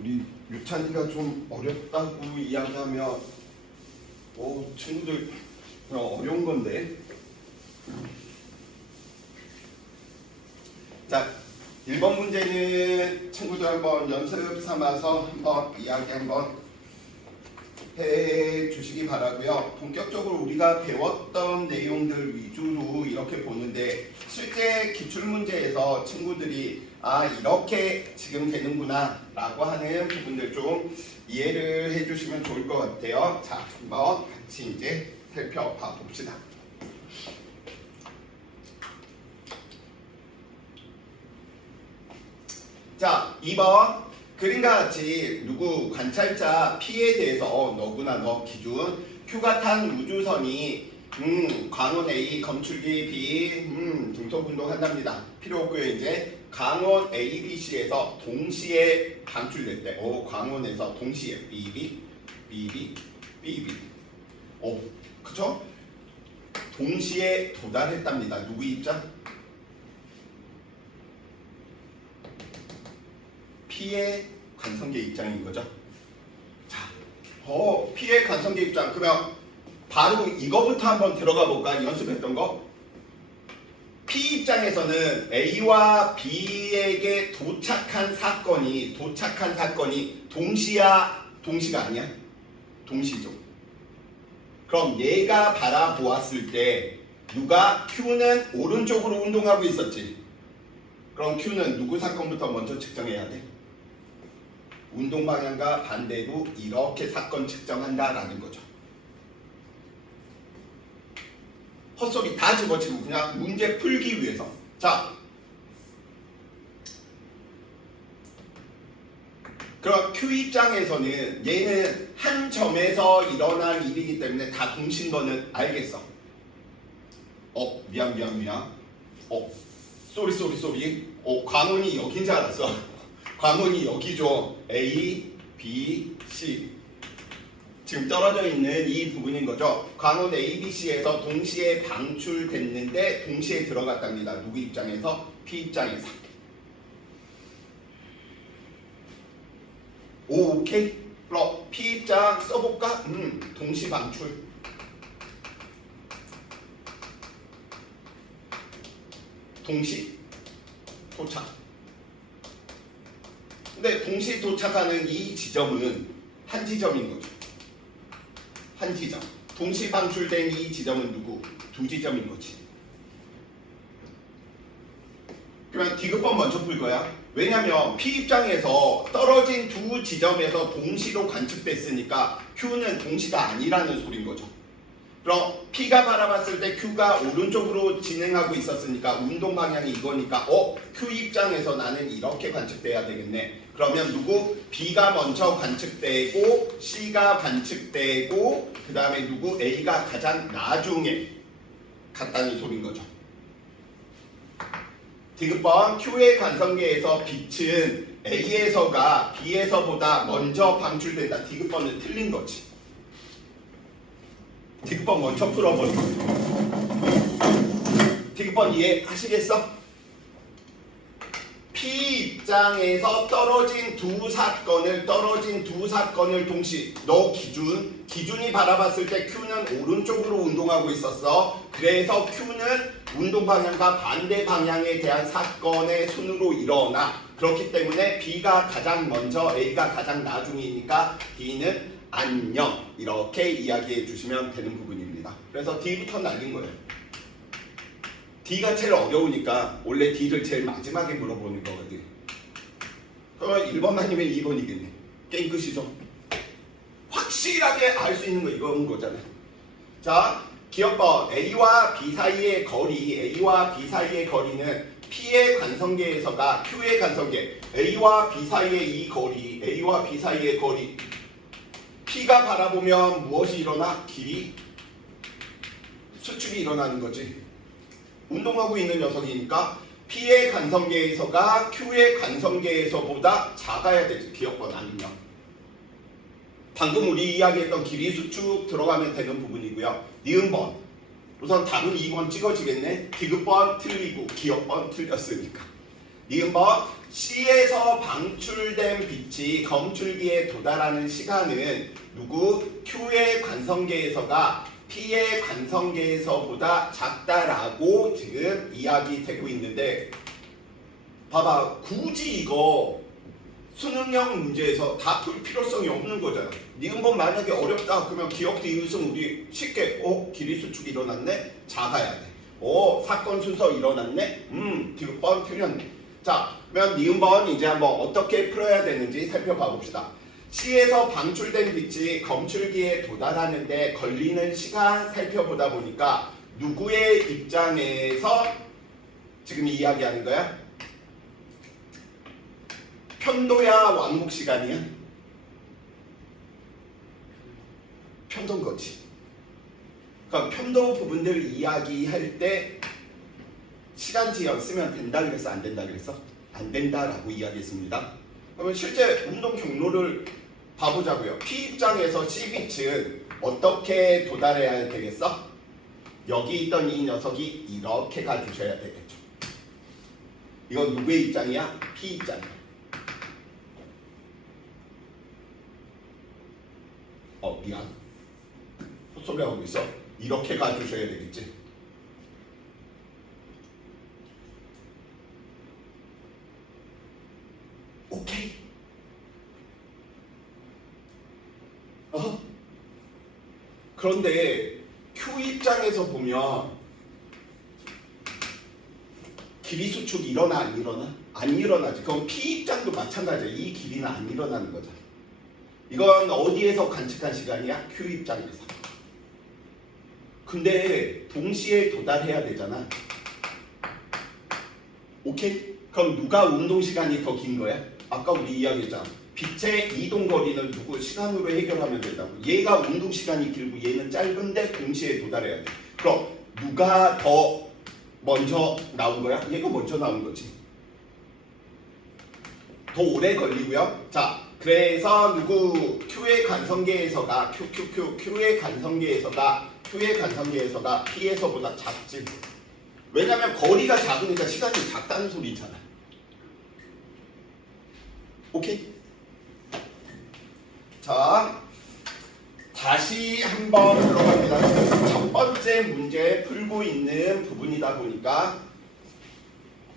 우리 유찬이가 좀 어렵다고 이야기하면 친구들 그냥 어려운 건데. 자, 1번 문제는 친구들 한번 연습 삼아서 한번 이야기 한번 해 주시기 바라고요. 본격적으로 우리가 배웠던 내용들 위주로 이렇게 보는데 실제 기출문제에서 친구들이 이렇게 지금 되는구나 라고 하는 부분들 좀 이해를 해주시면 좋을 것 같아요. 자, 한번 같이 이제 살펴봐 봅시다. 자, 2번 그림과 같이 누구 관찰자 P에 대해서 너구나 너 기준 Q가 탄 우주선이 광원 A, 검출기 B 중속운동 한답니다. 필요 없고요. 이제 광원 A, B, C에서 동시에 방출됐대. 광원에서 동시에 B, 그쵸? 동시에 도달했답니다. 누구 입장? P의 관성계 입장인 거죠. 자, P의 관성계 입장. 그러면 바로 이거부터 한번 들어가 볼까? 연습했던 거. P 입장에서는 A와 B에게 도착한 사건이 동시가 아니야? 동시죠. 그럼 얘가 바라보았을 때 누가 Q는 오른쪽으로 운동하고 있었지. 그럼 Q는 누구 사건부터 먼저 측정해야 돼? 운동 방향과 반대로 이렇게 사건 측정한다라는 거죠. 헛소리 다 집어치고 그냥 문제 풀기 위해서. 자, 그럼 Q 입장에서는 얘는 한 점에서 일어난 일이기 때문에 다 동시인 거는 알겠어. 미안. 쏘리. 광원이 여긴 줄 알았어. 광원이 여기죠. A, B, C. 지금 떨어져 있는 이 부분인 거죠. 광원 A, B, C에서 동시에 방출됐는데 동시에 들어갔답니다. 누구 입장에서? P 입장에서. 오케이? 그럼 P 입장 써볼까? 동시 방출. 동시 도착. 근데 동시 도착하는 이 지점은 한 지점인 거죠. 한 지점. 동시 방출된 이 지점은 누구? 두 지점인 거지. 그러면 디귿번 먼저 풀 거야. 왜냐면 P 입장에서 떨어진 두 지점에서 동시로 관측됐으니까 Q는 동시가 아니라는 소린 거죠. 그럼 P가 바라봤을 때 Q가 오른쪽으로 진행하고 있었으니까 운동 방향이 이거니까 Q 입장에서 나는 이렇게 관측돼야 되겠네. 그러면 누구? B가 먼저 관측되고 C가 관측되고 그 다음에 누구? A가 가장 나중에 갔다는 소린 거죠. 디귿번 Q의 관성계에서 빛은 A에서가 B에서보다 먼저 방출된다. 디귿번은 틀린 거지. 디귿번 먼저 풀어버리고. 디귿번 이해하시겠어? P 입장에서 떨어진 두 사건을 동시 너 기준이 바라봤을 때 Q는 오른쪽으로 운동하고 있었어. 그래서 Q는 운동 방향과 반대 방향에 대한 사건의 순으로 일어나. 그렇기 때문에 B가 가장 먼저 A가 가장 나중이니까 D는 안녕. 이렇게 이야기해 주시면 되는 부분입니다. 그래서 D부터 날린 거예요. D가 제일 어려우니까 원래 D를 제일 마지막에 물어보는 거거든. 그러면 1번 아니면 2번이겠네. 게임 끝이죠. 확실하게 알 수 있는 거 이건 거잖아요. 자, 기억번 A와 B 사이의 거리는 P의 관성계에서가 Q의 관성계, A와 B 사이의 거리, P가 바라보면 무엇이 일어나? 길이, 수축이 일어나는 거지. 운동하고 있는 녀석이니까 P의 관성계에서가 Q의 관성계에서보다 작아야 되지. 기억번 아니면. 방금 우리 이야기했던 길이 수축 들어가면 되는 부분이고요. 니은번. 우선 답은 2번 찍어지겠네. 디귿번 틀리고 기억번 틀렸으니까. 니은번 C에서 방출된 빛이 검출기에 도달하는 시간은 누구? Q의 관성계에서가 P의 관성계에서보다 작다라고 지금 이야기되고 있는데 봐봐 굳이 이거 수능형 문제에서 다 풀 필요성이 없는 거잖아. 니은번 만약에 어렵다 그러면 기억 디귿은 우리 쉽게 길이 수축이 일어났네? 작아야 돼. 사건 순서 일어났네? 디귿번 틀렸네. 자, 그러면 니은번 이제 한번 어떻게 풀어야 되는지 살펴봐 봅시다. C에서 방출된 빛이 검출기에 도달하는데 걸리는 시간 살펴보다 보니까 누구의 입장에서 지금 이야기하는 거야? 편도야 왕복 시간이야? 편도인 거지. 그러니까 편도 부분들 이야기할 때 시간 지연 쓰면 된다 그랬어? 안 된다 그랬어? 안 된다라고 이야기했습니다. 그러면 실제 운동 경로를 봐보자고요. P 입장에서 C빛은 어떻게 도달해야 되겠어? 여기 있던 이 녀석이 이렇게 가주셔야 되겠죠. 이건 누구의 입장이야? P 입장이야. 미안. 헛소리 하고 있어. 이렇게 가주셔야 되겠지. 오케이. 그런데 Q 입장에서 보면 길이 수축이 일어나 안 일어나? 안 일어나지. 그럼 P 입장도 마찬가지야. 이 길이는 안 일어나는 거잖아. 이건 어디에서 관측한 시간이야? Q 입장에서. 근데 동시에 도달해야 되잖아. 오케이? 그럼 누가 운동 시간이 더 긴 거야? 아까 우리 이야기했잖아. 빛의 이동 거리는 누구 시간으로 해결하면 된다고. 얘가 운동 시간이 길고 얘는 짧은데 동시에 도달해야 돼. 그럼 누가 더 먼저 나온 거야? 얘가 먼저 나온 거지. 더 오래 걸리고요. 자, 그래서 누구 Q의 관성계에서가 Q의 관성계에서가 P에서보다 작지. 왜냐면 거리가 작으니까 시간이 작다는 소리잖아. 오케이? 자, 다시 한번 들어갑니다. 첫 번째 문제 풀고 있는 부분이다 보니까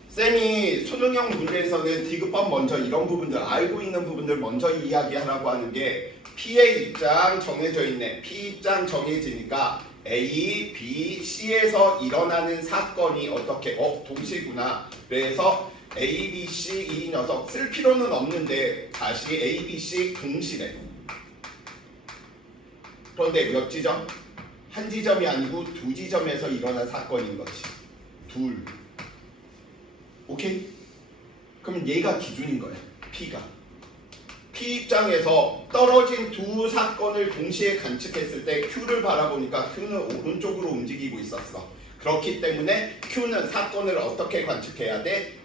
쌤이 수능형 문제에서는 디귿번 먼저 이런 부분들 알고 있는 부분들 먼저 이야기하라고 하는 게 P의 입장 정해져 있네. P 입장 정해지니까 A, B, C에서 일어나는 사건이 어떻게 동시구나. 그래서 A, B, C 이 녀석 쓸 필요는 없는데 다시 A, B, C 동시래. 그런데 몇 지점? 한 지점이 아니고 두 지점에서 일어난 사건인 거지. 둘. 오케이? 그럼 얘가 기준인 거야. P가. P 입장에서 떨어진 두 사건을 동시에 관측했을 때 Q를 바라보니까 Q는 오른쪽으로 움직이고 있었어. 그렇기 때문에 Q는 사건을 어떻게 관측해야 돼?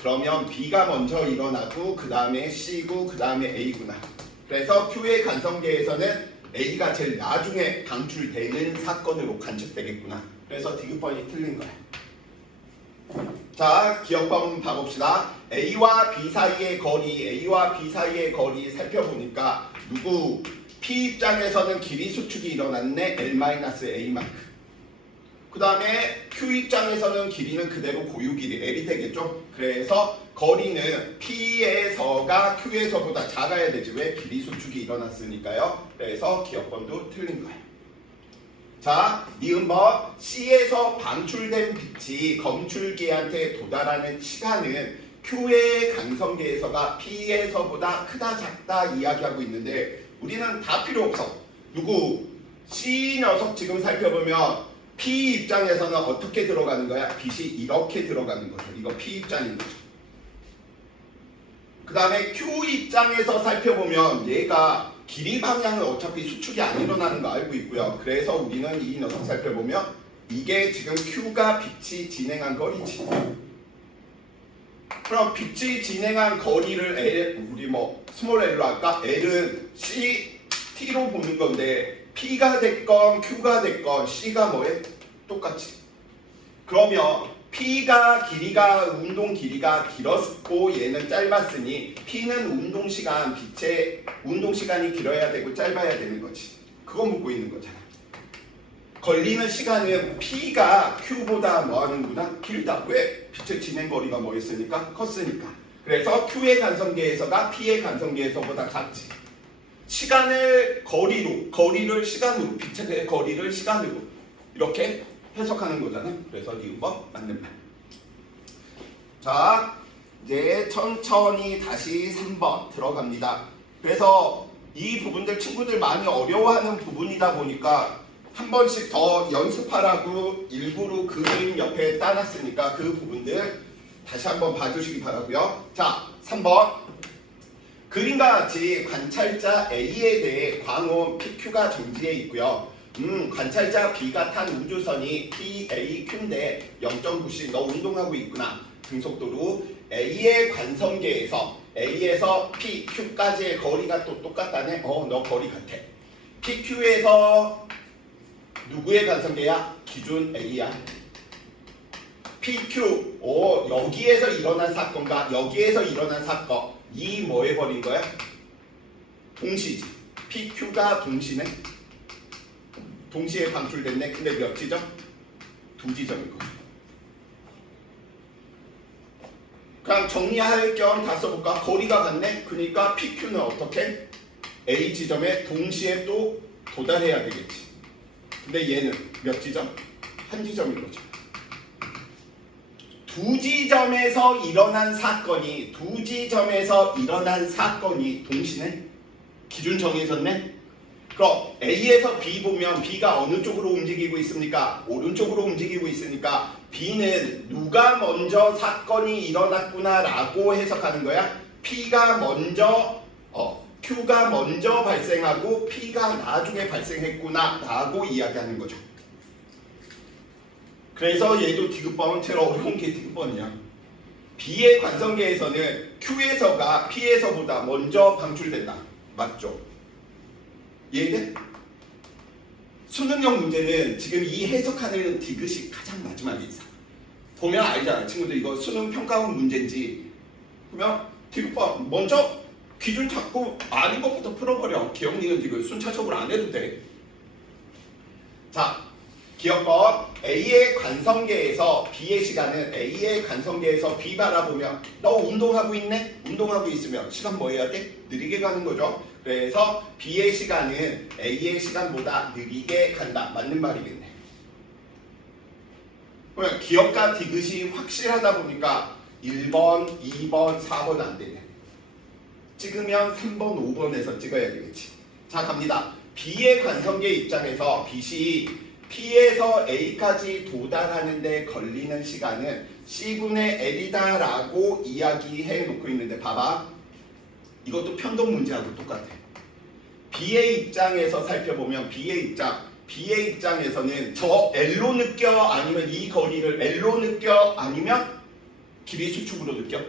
그러면 B가 먼저 일어나고 그 다음에 C고 그 다음에 A구나. 그래서 Q의 관성계에서는 A가 제일 나중에 방출되는 사건으로 관측되겠구나. 그래서 디귿번이 틀린 거야. 자, 기억법 한번 봐봅시다. A와 B 사이의 거리 살펴보니까 누구? P 입장에서는 길이 수축이 일어났네. L-A만큼. 그 다음에 Q 입장에서는 길이는 그대로 고유 길이 L이 되겠죠. 그래서 거리는 P에서가 Q에서보다 작아야 되지. 왜? 길이 수축이 일어났으니까요. 그래서 기억번도 틀린 거예요. 자, 니은번 C에서 방출된 빛이 검출기한테 도달하는 시간은 Q의 관성계에서가 P에서보다 크다 작다 이야기하고 있는데 우리는 다 필요 없어. 누구? C 녀석 지금 살펴보면 P 입장에서는 어떻게 들어가는 거야? 빛이 이렇게 들어가는 거죠. 이거 P 입장인 거죠. 그 다음에 Q 입장에서 살펴보면 얘가 길이 방향은 어차피 수축이 안 일어나는 거 알고 있고요. 그래서 우리는 이 녀석 살펴보면 이게 지금 Q가 빛이 진행한 거리지. 그럼 빛이 진행한 거리를 L, 우리 스몰 L로 할까? L은 C, T로 보는 건데 P가 됐건 Q가 됐건 C가 뭐해? 똑같이. 그러면 P가 운동 길이가 길었고 얘는 짧았으니 P는 운동 시간이 길어야 되고 짧아야 되는 거지. 그거 묻고 있는 거잖아. 걸리는 시간은 P가 Q보다 뭐 하는구나? 길다. 왜? 빛의 진행 거리가 뭐였으니까? 컸으니까. 그래서 Q의 간성계에서가 P의 간성계에서보다 작지. 거리를 시간으로, 빛의 거리를 시간으로 이렇게 해석하는 거잖아. 그래서 니은번 맞는 말. 자, 이제 천천히 다시 3번 들어갑니다. 그래서 이 부분들 친구들 많이 어려워하는 부분이다 보니까 한 번씩 더 연습하라고 일부러 그림 옆에 따놨으니까 그 부분들 다시 한번 봐주시기 바라고요. 자, 3번. 그림과 같이 관찰자 A에 대해 광원 PQ가 정지해 있고요. 관찰자 B가 탄 우주선이 PAQ인데 0.9씩 너 운동하고 있구나. 등속도로 A의 관성계에서 A에서 PQ까지의 거리가 또 똑같다네. 너 거리 같아. PQ에서 누구의 관성계야? 기준 A야. PQ. 여기에서 일어난 사건과 여기에서 일어난 사건. 이 뭐 해버린 거야? 동시지. PQ가 동시네. 동시에 방출됐네. 근데 몇 지점? 2지점일 거야. 그냥 정리할 겸 다 써볼까? 거리가 같네. 그러니까 PQ는 어떻게? A 지점에 동시에 또 도달해야 되겠지. 근데 얘는 몇 지점? 한 지점인 거죠. 2지점에서 일어난 사건이 동시네? 기준 정해졌네? 그럼 A에서 B 보면 B가 어느 쪽으로 움직이고 있습니까? 오른쪽으로 움직이고 있으니까 B는 누가 먼저 사건이 일어났구나 라고 해석하는 거야. Q가 먼저 발생하고 P가 나중에 발생했구나 라고 이야기하는 거죠. 그래서 얘도 디귿번은 제일 어려운 게 디귿번이야. B의 관성계에서는 Q에서가 P에서보다 먼저 방출된다. 맞죠? 이해돼? 수능형 문제는 지금 이 해석하는 디귿이 가장 마지막에 있어. 보면 알잖아. 친구들 이거 수능 평가원 문제인지. 그러면 디귿번 먼저 기준 잡고 아닌 것부터 풀어버려. 기억 니은 디귿 순차적으로 안 해도 돼. 자, 기억번 A의 관성계에서 B의 시간은 A의 관성계에서 B 바라보면 너 운동하고 있네? 운동하고 있으면 시간 뭐 해야 돼? 느리게 가는 거죠. 그래서 B의 시간은 A의 시간보다 느리게 간다. 맞는 말이겠네. 그러면 기억과 디귿이 확실하다 보니까 1번, 2번, 4번 안 되네. 찍으면 3번, 5번에서 찍어야 되겠지. 자, 갑니다. B의 관성계 입장에서 빛이 P에서 A까지 도달하는데 걸리는 시간은 C분의 L이다 라고 이야기해 놓고 있는데 봐봐. 이것도 편동 문제하고 똑같아. B의 입장에서 살펴보면 B의 입장에서는 저 L로 느껴? 아니면 이 거리를 L로 느껴? 아니면 길이 수축으로 느껴?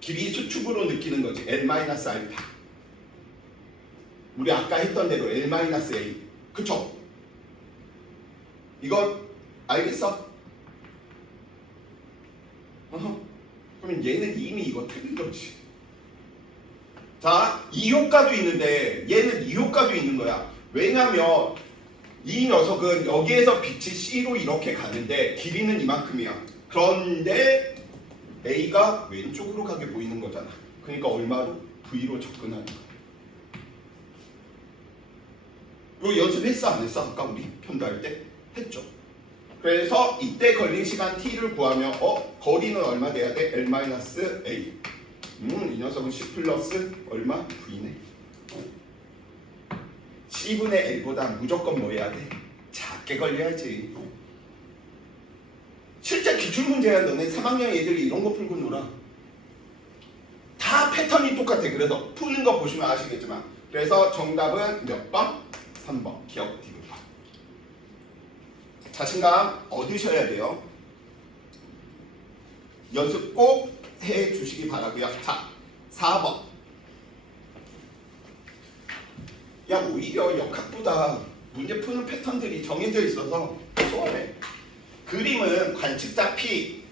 길이 수축으로 느끼는 거지. L-알파. 우리 아까 했던 대로 L-A. 그쵸? 이거 알겠어? 그러면 얘는 이미 이거 틀린 거지. 자, 이 효과도 있는데 얘는 이 효과도 있는 거야. 왜냐면 이 녀석은 여기에서 빛이 C로 이렇게 가는데 길이는 이만큼이야. 그런데 A가 왼쪽으로 가게 보이는 거잖아. 그러니까 얼마로? V로 접근하는 거야. 이거 연습했어 안 했어? 아까 우리 편도할 때? 했죠. 그래서 이때 걸린 시간 t를 구하면 거리는 얼마 돼야 돼? L-A. 이 녀석은 C 플러스 얼마? V네. C분의 L보다 무조건 뭐 해야 돼? 작게 걸려야지. 실제 기출문제야. 너네 3학년 애들이 이런 거 풀고 놀아. 다 패턴이 똑같아. 그래서 푸는 거 보시면 아시겠지만. 그래서 정답은 몇 번? 3번. 기억 디귿번. 자신감 얻으셔야 돼요. 연습 꼭 해주시기 바라고요. 자, 4번. 야, 오히려 역학보다 문제 푸는 패턴들이 정해져 있어서 수월해. 그림은 관측자 P,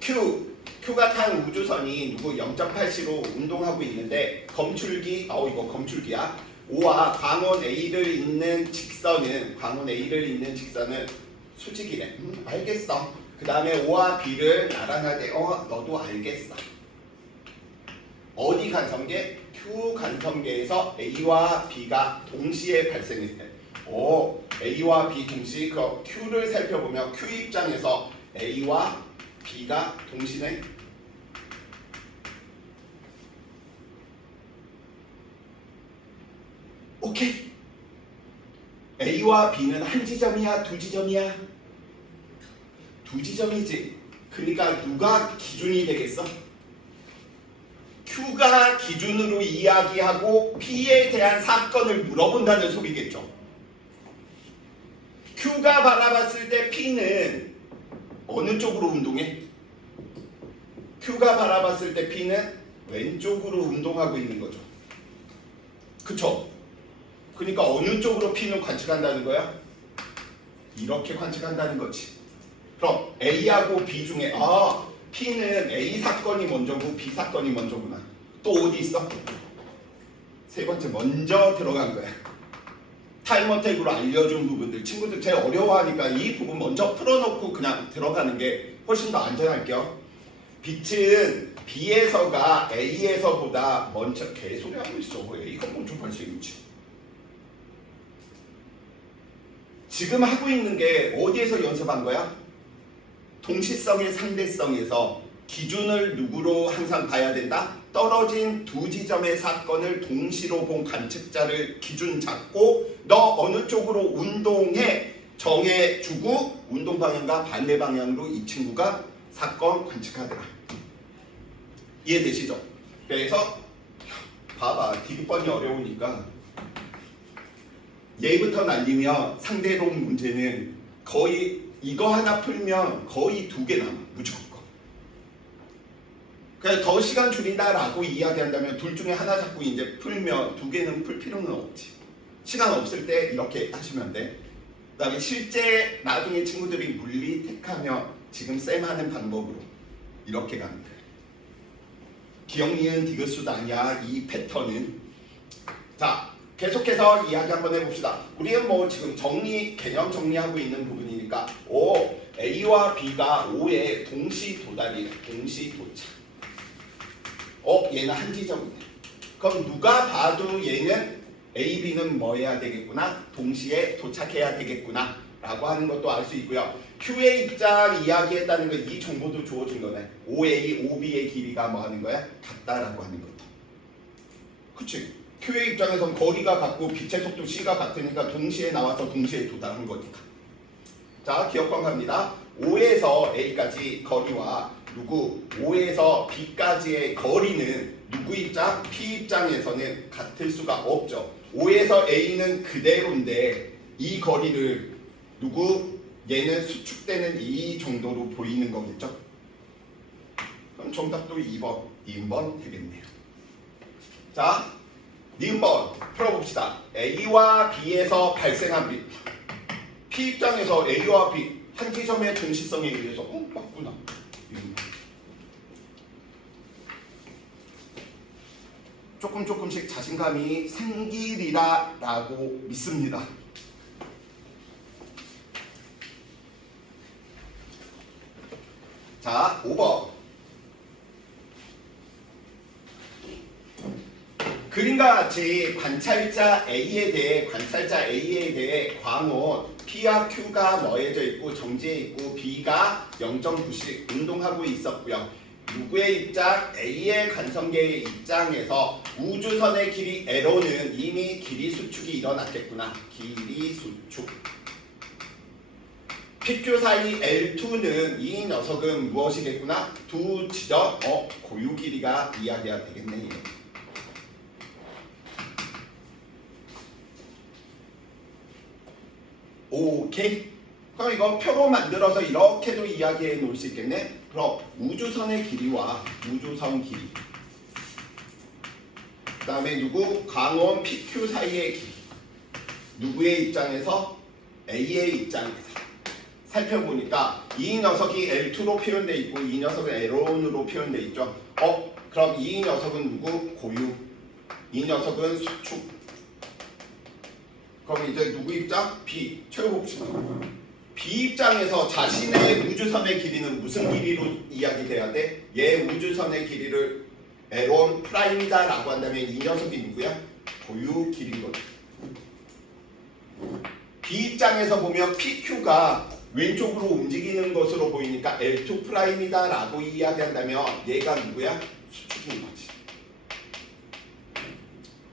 Q가 탄 우주선이 누구 0.8C로 운동하고 있는데 검출기, 이거 검출기야. O와 광원 A를 잇는 직선은 수직이래. 알겠어. 그 다음에 O와 B를 나란하게 너도 알겠어. 어디 간섭계? Q 간섭계에서 A와 B가 동시에 발생했대. A와 B 동시. 그 Q를 살펴보면 Q 입장에서 A와 B가 동시네. 오케이. A와 B는 한 지점이야, 두 지점이야? 두 지점이지. 그러니까 누가 기준이 되겠어? Q가 기준으로 이야기하고 P에 대한 사건을 물어본다는 소리겠죠. Q가 바라봤을 때 P는 어느 쪽으로 운동해? Q가 바라봤을 때 P는 왼쪽으로 운동하고 있는 거죠. 그쵸? 그러니까 어느 쪽으로 P는 관측한다는 거야? 이렇게 관측한다는 거지. 그럼 A하고 B 중에 P는 A 사건이 먼저고 B 사건이 먼저구나. 또 어디 있어? 세 번째 먼저 들어간 거야. 타임어택으로 알려준 부분들. 친구들 제일 어려워하니까 이 부분 먼저 풀어놓고 그냥 들어가는 게 훨씬 더 안전할게요. 빛은 B에서가 A에서보다 먼저 개소리 하고 있어. A가 먼저 발생이지. 지금 하고 있는 게 어디에서 연습한 거야? 동시성의 상대성에서 기준을 누구로 항상 봐야 된다? 떨어진 두 지점의 사건을 동시로 본 관측자를 기준 잡고 너 어느 쪽으로 운동해 정해주고 운동 방향과 반대 방향으로 이 친구가 사건 관측하더라. 이해되시죠? 그래서 봐봐, 디귿번이 어려우니까 얘부터 날리면 상대론 문제는 거의 이거 하나 풀면 거의 2개 남아. 무조건. 그냥 더 시간 줄인다라고 이야기한다면 둘 중에 하나 잡고 이제 풀면 2개는 풀 필요는 없지. 시간 없을 때 이렇게 하시면 돼. 그 다음에 실제 나중에 친구들이 물리 택하면 지금 쌤 하는 방법으로 이렇게 가는 거야. 기억, 니은, 디귿, 수단이야 이 패턴은. 자, 계속해서 이야기 한번 해봅시다. 우리는 뭐 지금 개념 정리하고 있는 부분이니까 A와 B가 O에 동시 도달이래. 동시 도착. 얘는 한 지점이네. 그럼 누가 봐도 얘는 A, B는 뭐 해야 되겠구나? 동시에 도착해야 되겠구나 라고 하는 것도 알 수 있고요. Q의 입장 이야기했다는 건 이 정보도 주어진 거네. OA, OB의 길이가 뭐 하는 거야? 같다라고 하는 것도. 그치? Q의 입장에선 거리가 같고 빛의 속도 C가 같으니까 동시에 나와서 동시에 도달한 거니까. 자, 기억관 갑니다. O에서 A까지 거리와 O에서 B까지의 거리는 누구 입장? P 입장에서는 같을 수가 없죠. O에서 A는 그대로인데 이 거리를 얘는 수축되는 이 정도로 보이는 거겠죠? 그럼 정답도 2번, 니은번 되겠네요. 자, 니은번 풀어봅시다. A와 B에서 발생한 빛. P 입장에서 A와 B 한 지점의 동시성에 의해서 맞구나. 조금씩 자신감이 생기리라라고 믿습니다. 자, 5번. 그림과 같이 관찰자 A에 대해 광원 P와 Q가 뭐해져 있고 정지해 있고 B가 0.9씩 운동하고 있었고요. 누구의 입장? A의 관성계의 입장에서 우주선의 길이 L는 이미 길이 수축이 일어났겠구나. 길이 수축. PQ 사이 L2는 이 녀석은 무엇이겠구나? 두 지점 고유 길이가 이야기가 되겠네. 오케이. 그럼 이거 표로 만들어서 이렇게도 이야기해 놓을 수 있겠네. 그럼 우주선의 길이와 우주선 길이, 그 다음에 광원 PQ 사이의 길이, 누구의 입장에서? A의 입장에서 살펴보니까 이 녀석이 L2로 표현돼 있고 이 녀석은 L1으로 표현돼 있죠. 그럼 이 녀석은 누구? 고유. 이 녀석은 수축. 그럼 이제 누구 입장? B. 채워봅시다. B 입장에서 자신의 우주선의 길이는 무슨 길이로 이야기돼야 돼? 얘 우주선의 길이를 L1 프라임이다 라고 한다면 이 녀석이 누구야? 고유 길인 거죠. B 입장에서 보면 PQ가 왼쪽으로 움직이는 것으로 보이니까 L2 프라임이다 라고 이야기한다면 얘가 누구야? 수축인 거지.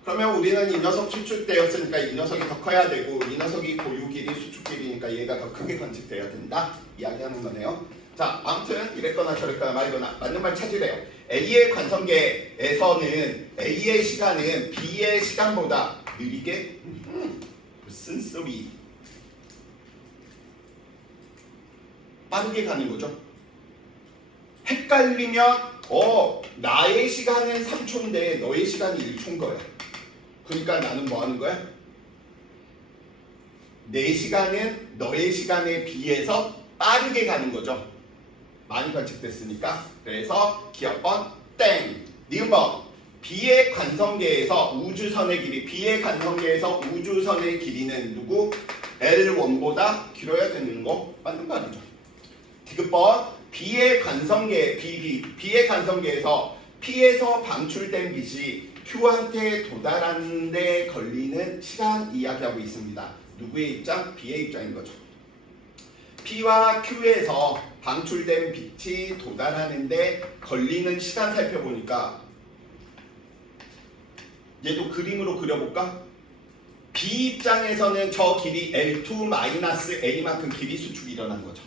그러면 우리는 이 녀석 수축되었으니까 이 녀석이 더 커야 되고 이 녀석이 고유 길이 수축 길이니까 얘가 더 크게 관측돼야 된다 이야기하는 거네요. 자, 아무튼 이랬거나 저랬거나 말거나 맞는 말 찾으래요. A의 관성계에서는 A의 시간은 B의 시간보다 느리게 무슨 소리 빠르게 가는 거죠. 헷갈리면 나의 시간은 3초인데 너의 시간이 1초인 거야. 그러니까 나는 뭐 하는 거야? 내 시간은 너의 시간에 비해서 빠르게 가는 거죠. 많이 관측됐으니까. 그래서 기억번 땡. 니은번 B의 관성계에서 우주선의 길이 B의 관성계에서 우주선의 길이는 누구? L1보다 길어야 되는 거 맞는 말이죠. 디귿번 B의 관성계 B의 관성계에서 P에서 방출된 빛이 Q한테 도달하는 데 걸리는 시간 이야기하고 있습니다. 누구의 입장? B의 입장인 거죠. P와 Q에서 방출된 빛이 도달하는데 걸리는 시간 살펴보니까 얘도 그림으로 그려볼까? B 입장에서는 저 길이 L2-A만큼 길이 수축이 일어난 거죠.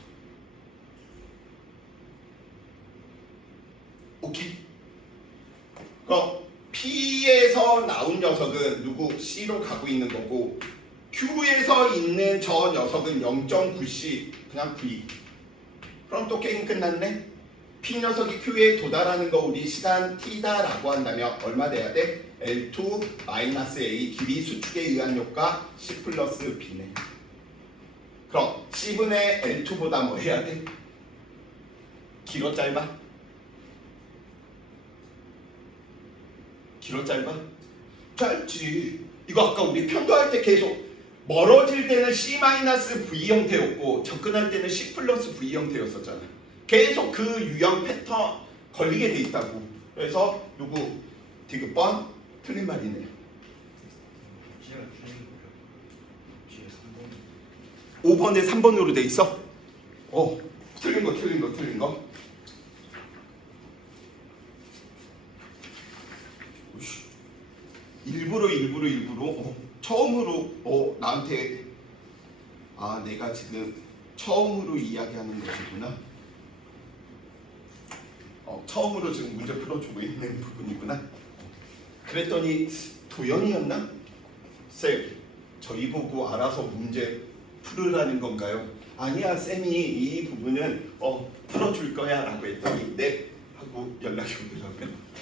오케이? 그럼 P에서 나온 녀석은 누구? C로 가고 있는 거고 Q에서 있는 저 녀석은 0.9C 그냥 V. 그럼 또 게임 끝났네? P 녀석이 Q에 도달하는 거 우리 시간 T다라고 한다면 얼마 돼야 돼? L2-A 길이 수축에 의한 효과 C 플러스 B네. 그럼 C분의 L2보다 뭐 해야 돼? 길어 짧아? 길어 짧아? 짧지. 이거 아까 우리 편도할 때 계속 멀어질 때는 C-V 형태였고 접근할 때는 C 플러스 V 형태였었잖아. 계속 그 유형 패턴 걸리게 돼 있다고. 그래서 누구? 디귿번 틀린 말이네요. 5번에 3번으로 돼 있어? 틀린 거. 일부러 처음으로 나한테 내가 지금 처음으로 이야기하는 것이구나. 처음으로 지금 문제 풀어주고 있는 부분이구나. 그랬더니 도연이었나? 쌤, 저희 보고 알아서 문제 풀으라는 건가요? 아니야, 쌤이 이 부분은 풀어줄 거야 라고 했더니 네 하고 연락이 오더라고요.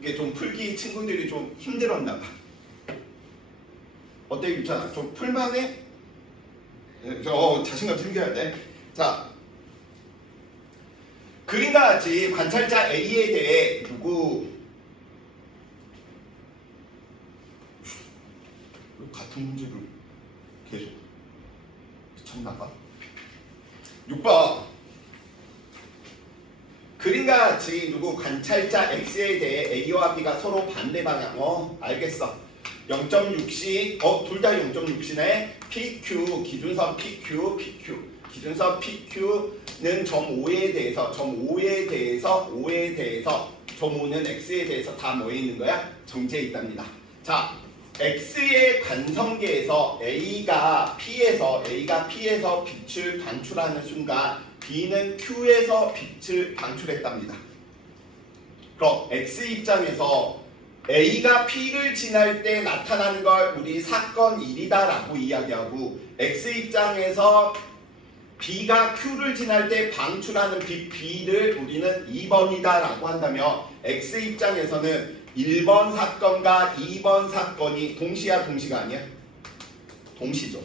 이게 좀 풀기 친구들이 좀 힘들었나 봐. 어때 유찬아? 좀 풀만해? 자신감 생겨야 돼. 자, 그림과 같이 관찰자 A에 대해 누구 같은 문제를 계속 미쳤나봐. 6번 그림과 같이 누구 관찰자 X에 대해 A와 B가 서로 반대 방향. 알겠어. 0.6C 둘 다 0.6C네. PQ 기준선 PQ 기준선 PQ는 점 5에 대해서 점 5는 X에 대해서 다 뭐에 있는 거야? 정지에 있답니다. 자, X의 관성계에서 A가 P에서 빛을 방출하는 순간 B는 Q에서 빛을 방출했답니다. 그럼 X 입장에서 A가 P를 지날 때 나타나는 걸 우리 사건 1이다 라고 이야기하고 X 입장에서 B가 Q를 지날 때 방출하는 빛 B를 우리는 2번이다 라고 한다면 X 입장에서는 1번 사건과 2번 사건이 동시야 동시가 아니야? 동시죠.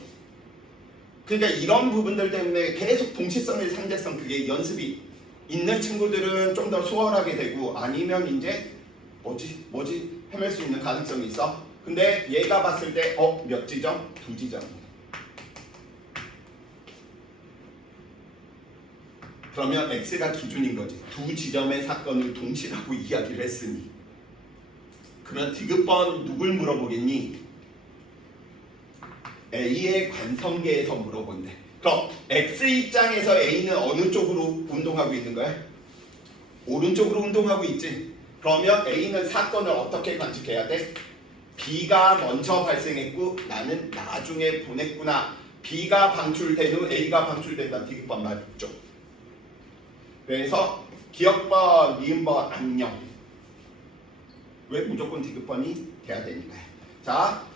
그러니까 이런 부분들 때문에 계속 동시성의 상대성 그게 연습이 있는 친구들은 좀 더 수월하게 되고 아니면 이제 뭐지 헤맬 수 있는 가능성이 있어. 근데 얘가 봤을 때 몇 지점? 2지점. 그러면 X가 기준인 거지. 2지점의 사건을 동시라고 이야기를 했으니. 그러면 디귿번 누굴 물어보겠니? A의 관성계에서 물어본대. 그럼 X 입장에서 A는 어느 쪽으로 운동하고 있는 거야? 오른쪽으로 운동하고 있지. 그러면 A는 사건을 어떻게 관측해야 돼? B가 먼저 발생했고 나는 나중에 보냈구나. B가 방출된 후 A가 방출된다. 디귿번 맞죠? 그래서 기억번, 니은번 안녕. 왜 무조건 디귿번이 돼야 되니까요. 자,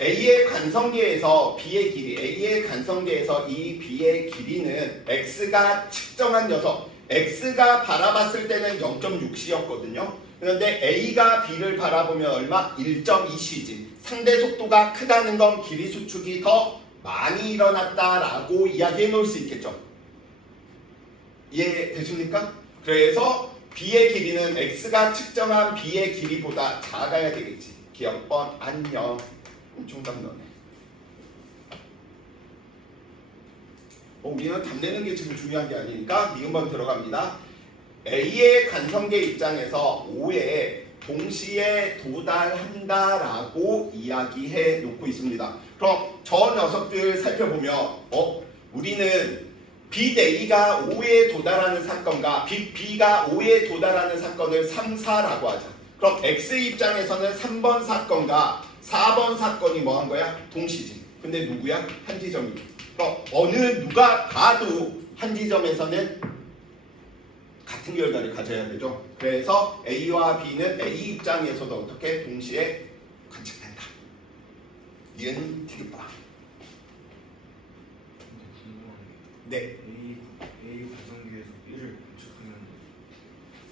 A의 관성계에서 B의 길이, A의 관성계에서 이 B의 길이는 X가 측정한 녀석, X가 바라봤을 때는 0.6c였거든요. 그런데 A가 B를 바라보면 얼마? 1.2c지. 상대 속도가 크다는 건 길이 수축이 더 많이 일어났다라고 이야기해 놓을 수 있겠죠. 이해되십니까? 그래서 B의 길이는 X가 측정한 B의 길이보다 작아야 되겠지. 기억번 안녕. 정답 너네. 우리는 답 내는 게 지금 중요한 게 아니니까 니은번 들어갑니다. A의 관성계 입장에서 O에 동시에 도달한다라고 이야기해 놓고 있습니다. 그럼 저 녀석들 살펴보면 우리는 B A가 5에 도달하는 사건과 B가 5에 도달하는 사건을 3, 4라고 하자. 그럼 X 입장에서는 3번 사건과 4번 사건이 뭐 한 거야? 동시지. 근데 누구야? 한 지점이지. 그럼 어느 누가 봐도 한 지점에서는 같은 결과를 가져야 되죠. 그래서 A와 B는 A 입장에서도 어떻게 동시에 관측된다. 이은 디귿바. 네. A 관성계에서 B를 관측하면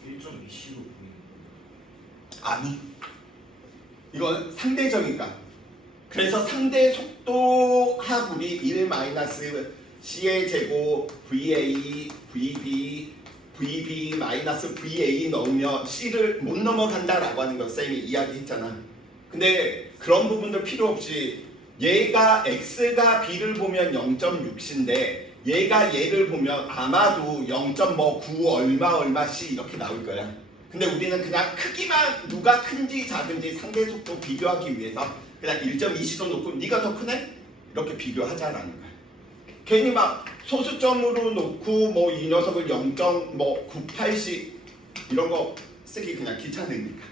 1.2c로 보이는 거예요. 아니. 이건 상대적인가. 그래서 상대 속도 하분이 1-C의 제곱 VA, VB, VB-VA 넣으면 C를 못 넘어간다라고 하는 거 쌤이 이야기했잖아. 근데 그런 부분들 필요 없이 얘가 X가 B를 보면 0.6C인데 얘가 얘를 보면 아마도 0.9 얼마 C 이렇게 나올 거야. 근데 우리는 그냥 크기만 누가 큰지 작은지 상대 속도 비교하기 위해서 그냥 1.2C로 놓고 네가 더 크네? 이렇게 비교하자라는 거야. 괜히 막 소수점으로 놓고 뭐 이 녀석을 0.98C 이런 거 쓰기 그냥 귀찮으니까.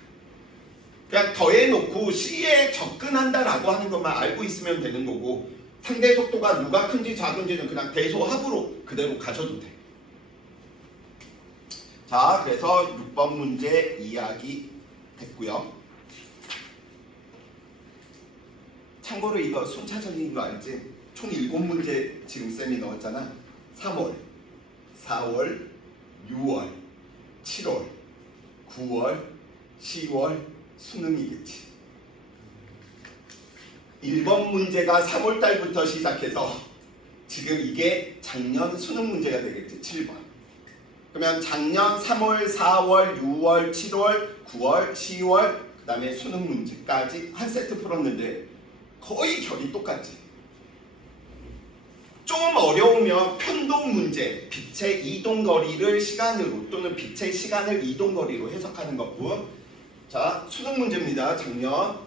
그냥 더해놓고 C에 접근한다라고 하는 것만 알고 있으면 되는 거고 상대 속도가 누가 큰지 작은지는 그냥 대소합으로 그대로 가셔도 돼. 자, 그래서 6번 문제 이야기 됐고요. 참고로 이거 순차적인 거 알지? 총 7문제 지금 쌤이 넣었잖아. 3월, 4월, 6월, 7월, 9월, 10월 수능이겠지. 1번 문제가 3월달부터 시작해서 지금 이게 작년 수능 문제가 되겠지. 7번. 그러면 작년 3월, 4월, 6월, 7월, 9월, 10월 그 다음에 수능 문제까지 한 세트 풀었는데 거의 결이 똑같지. 좀 어려우면 편동 문제, 빛의 이동거리를 시간으로 또는 빛의 시간을 이동거리로 해석하는 거고. 자, 수능 문제입니다. 작년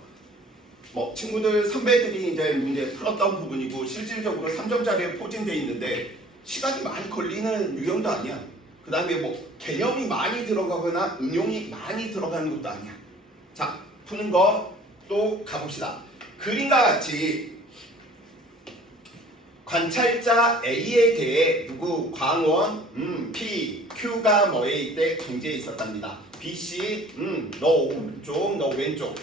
친구들 선배들이 이제 문제 풀었던 부분이고 실질적으로 3점짜리에 포진되어 있는데 시간이 많이 걸리는 유형도 아니야. 그 다음에 개념이 많이 들어가거나 응용이 많이 들어가는 것도 아니야. 자, 푸는 거 또 가봅시다. 그림과 같이 관찰자 A에 대해 광원, P, Q가 뭐에 있대? 경지에 있었답니다. B, C, 너 오른쪽, 너 왼쪽.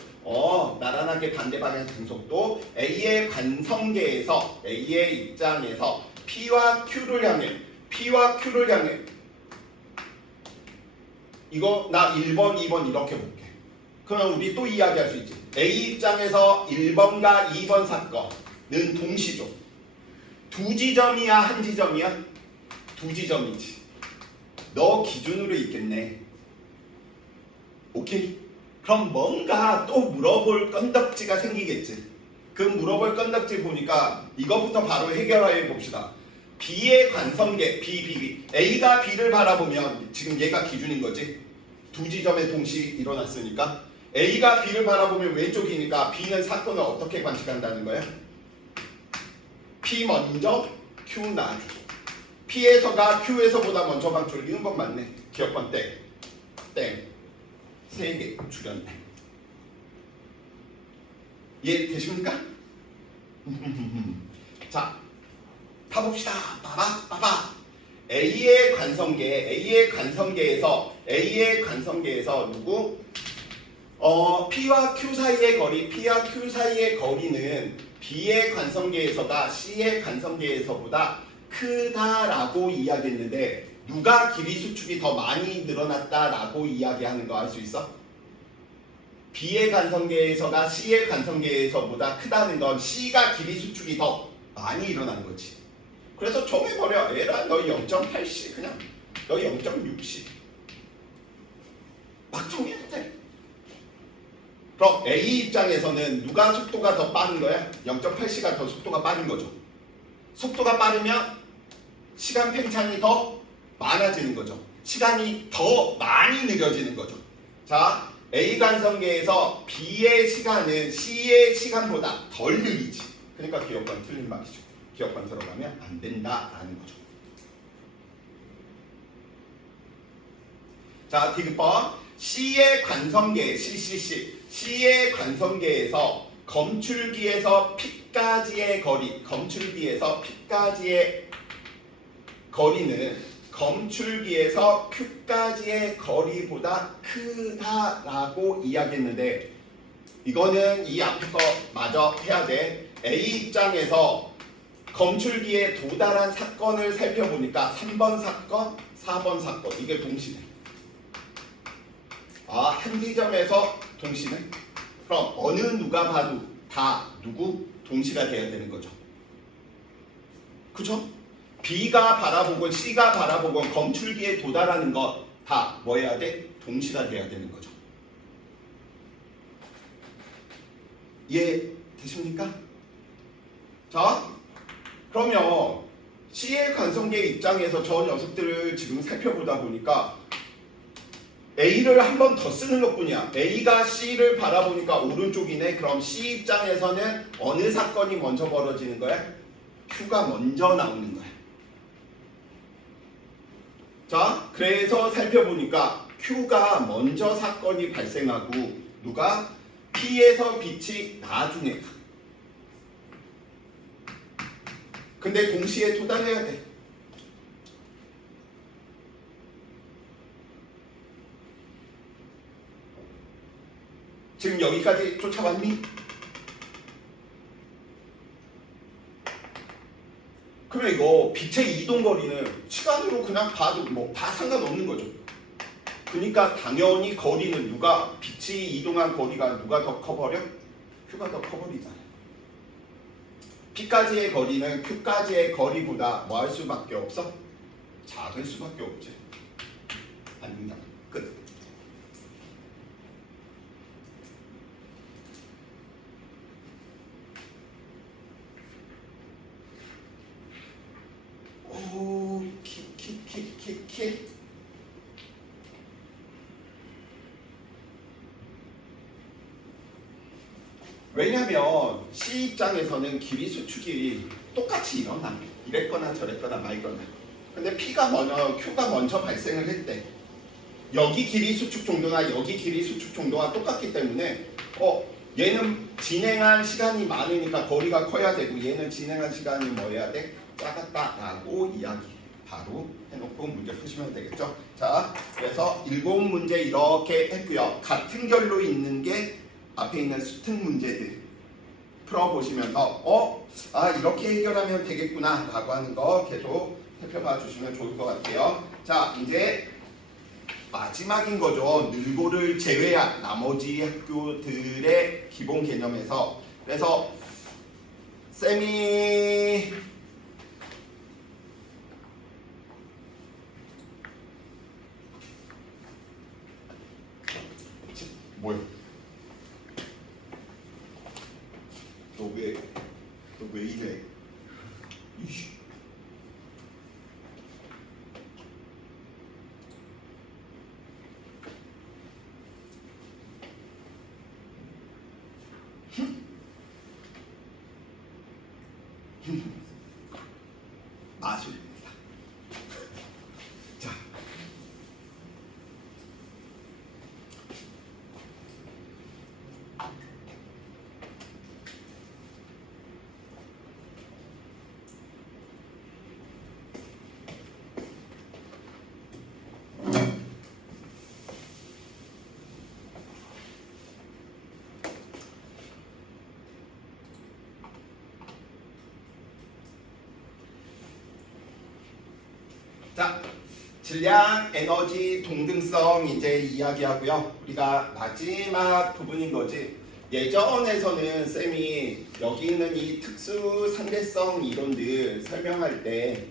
나란하게 반대 방향 등속도 A의 관성계에서 A의 입장에서 P와 Q를 향해 이거 나 1번, 2번 이렇게 볼게. 그러면 우리 또 이야기할 수 있지. A 입장에서 1번과 2번 사건은 동시죠. 두 지점이야 한 지점이야? 두 지점이지. 너 기준으로 있겠네. 오케이? 그럼 뭔가 또 물어볼 건덕지가 생기겠지. 그 물어볼 건덕지 보니까 이것부터 바로 해결해 봅시다. B의 관성계 B. A가 B를 바라보면 지금 얘가 기준인 거지. 두 지점에 동시에 일어났으니까 A가 B를 바라보면 왼쪽이니까 B는 사건을 어떻게 관측한다는 거야? P 먼저 Q 나중. P에서가 Q에서보다 먼저 방출. 이런 건 맞네. 기억번 땡. 3개 줄였네. 이해되십니까? 자, 가봅시다. 봐봐. A의 관성계에서 누구? P와 Q 사이의 거리는 B의 관성계에서가 C의 관성계에서보다 크다라고 이야기했는데 누가 길이 수축이 더 많이 늘어났다라고 이야기하는 거 알 수 있어? B의 관성계에서가 C의 관성계에서보다 크다는 건 C가 길이 수축이 더 많이 일어난 거지. 그래서 정해버려. 얘라 너 0.8씩 그냥 너 0.6씩 막 정해도 돼. 그럼 A 입장에서는 누가 속도가 더 빠른 거야? 0.8C가 더 속도가 빠른 거죠. 속도가 빠르면 시간 팽창이 더 많아지는 거죠. 시간이 더 많이 느려지는 거죠. 자, A 관성계에서 B의 시간은 C의 시간보다 덜 느리지. 그러니까 기억관 틀린 말이죠. 기억관 들어가면 안 된다라는 거죠. 자, 디귿번 C의 관성계 C의 관성계에서 검출기에서 P까지의 거리는 검출기에서 Q까지의 거리보다 크다라고 이야기했는데 이거는 이 앞에 거 마저 해야 돼. A 입장에서 검출기에 도달한 사건을 살펴보니까 3번 사건, 4번 사건 이게 동시네. 한 지점에서 동시네. 그럼 어느 누가 봐도 다 누구? 동시가 돼야 되는 거죠. 그죠? B가 바라보건 C가 바라보건 검출기에 도달하는 것 다 뭐 해야 돼? 동시가 돼야 되는 거죠. 이해되십니까? 자, 그러면 C의 관성계 입장에서 저 녀석들을 지금 살펴보다 보니까 A를 한 번 더 쓰는 것뿐이야. A가 C를 바라보니까 오른쪽이네. 그럼 C 입장에서는 어느 사건이 먼저 벌어지는 거야? Q가 먼저 나오는 거야. 자, 그래서 살펴보니까 Q가 먼저 사건이 발생하고 누가? P에서 빛이 나중에 가. 근데 동시에 도달해야 돼. 지금 여기까지 쫓아왔니? 그러면 이거 빛의 이동거리는 시간으로 그냥 봐도 뭐 다 상관없는 거죠. 그러니까 당연히 거리는 누가 빛이 이동한 거리가 누가 더 커버려? Q가 더 커버리잖아. P까지의 거리는 Q까지의 거리보다 뭐 할 수밖에 없어? 작을 수밖에 없지. 안 된다. 끝. 오, 키. 왜냐면 C 입장에서는 길이 수축이 똑같이 일어나. 이랬거나 저랬거나 말거나. 근데 Q가 먼저 발생을 했대. 여기 길이 수축 정도나 여기 길이 수축 정도가 똑같기 때문에 얘는 진행한 시간이 많으니까 거리가 커야 되고 얘는 진행한 시간이 뭐 해야 돼? 작았다라고 이야기 바로 해놓고 문제 푸시면 되겠죠. 자, 그래서 7문제 이렇게 했고요. 같은 결로 있는 게 앞에 있는 수특 문제들 풀어보시면서 이렇게 해결하면 되겠구나 라고 하는 거 계속 살펴봐 주시면 좋을 것 같아요. 자, 이제 마지막인 거죠. 늘고를 제외한 나머지 학교들의 기본 개념에서. 그래서 쌤이 뭐야? 너 왜 이래? 이씨. 마술입니다. 자. 자, 질량, 에너지, 동등성 이제 이야기하고요. 우리가 마지막 부분인 거지. 예전에서는 쌤이 여기 있는 이 특수 상대성 이론들 설명할 때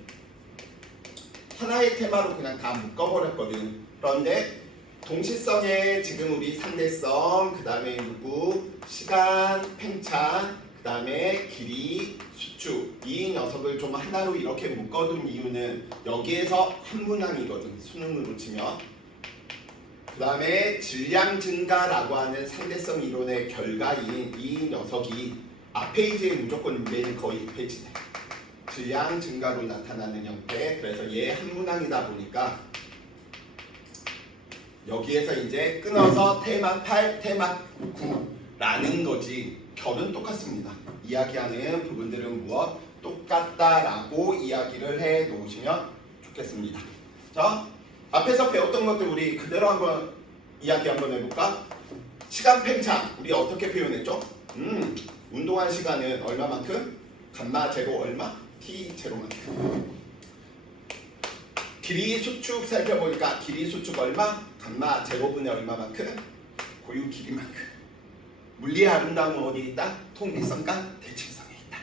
하나의 테마로 그냥 다 묶어버렸거든. 그런데 동시성에 지금 우리 상대성, 그 다음에 누구, 시간, 팽창, 그 다음에 길이, 수축 이 녀석을 좀 하나로 이렇게 묶어둔 이유는 여기에서 한 문항이거든. 수능으로 치면. 그 다음에 질량 증가라고 하는 상대성 이론의 결과인 이 녀석이 앞 페이지에 무조건 매일 거의 배치돼. 질량 증가로 나타나는 형태. 그래서 얘 한 문항이다 보니까 여기에서 이제 끊어서 테마 8, 테마 9라는 거지. 결은 똑같습니다. 이야기하는 부분들은 무엇? 똑같다라고 이야기를 해 놓으시면 좋겠습니다. 자, 앞에서 배웠던 것들 우리 그대로 한번 이야기 한번 해볼까? 시간 팽창 우리 어떻게 표현했죠? 운동한 시간은 얼마만큼? 감마 제로 얼마? t 제로만큼. 길이 수축 살펴보니까 길이 수축 얼마? 감마 제곱분의 얼마만큼? 고유 길이만큼. 물리의 아름다움은 어디에 있다? 통일성과 대칭성에 있다.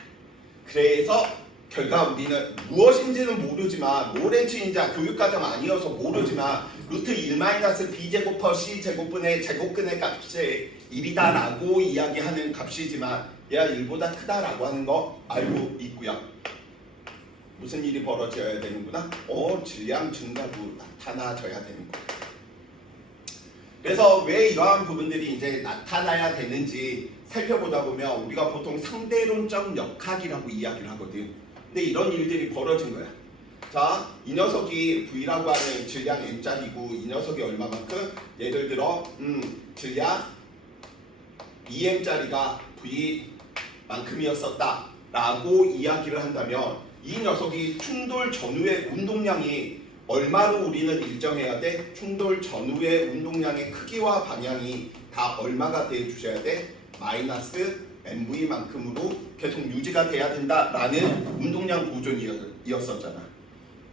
그래서 결과 우리는 무엇인지는 모르지만 모렌츠인자 교육과정 아니어서 모르지만 루트 1-b제곱 퍼 c제곱분의 제곱근의 값이 1이다라고 이야기하는 값이지만 얘가 1보다 크다라고 하는 거 알고 있고요. 무슨 일이 벌어져야 되는구나? 질량 증가로 나타나져야 되는 거. 그래서 왜 이러한 부분들이 이제 나타나야 되는지 살펴보다 보면 우리가 보통 상대론적 역학이라고 이야기를 하거든. 근데 이런 일들이 벌어진 거야. 자, 이 녀석이 V라고 하는 질량 M짜리고 이 녀석이 얼마만큼? 예를 들어 질량 2M짜리가 V만큼이었었다 라고 이야기를 한다면 이 녀석이 충돌 전후의 운동량이 얼마로 우리는 일정해야 돼? 충돌 전후의 운동량의 크기와 방향이 다 얼마가 돼 주셔야 돼? 마이너스 mv만큼으로 계속 유지가 돼야 된다라는 운동량 보존이었었잖아.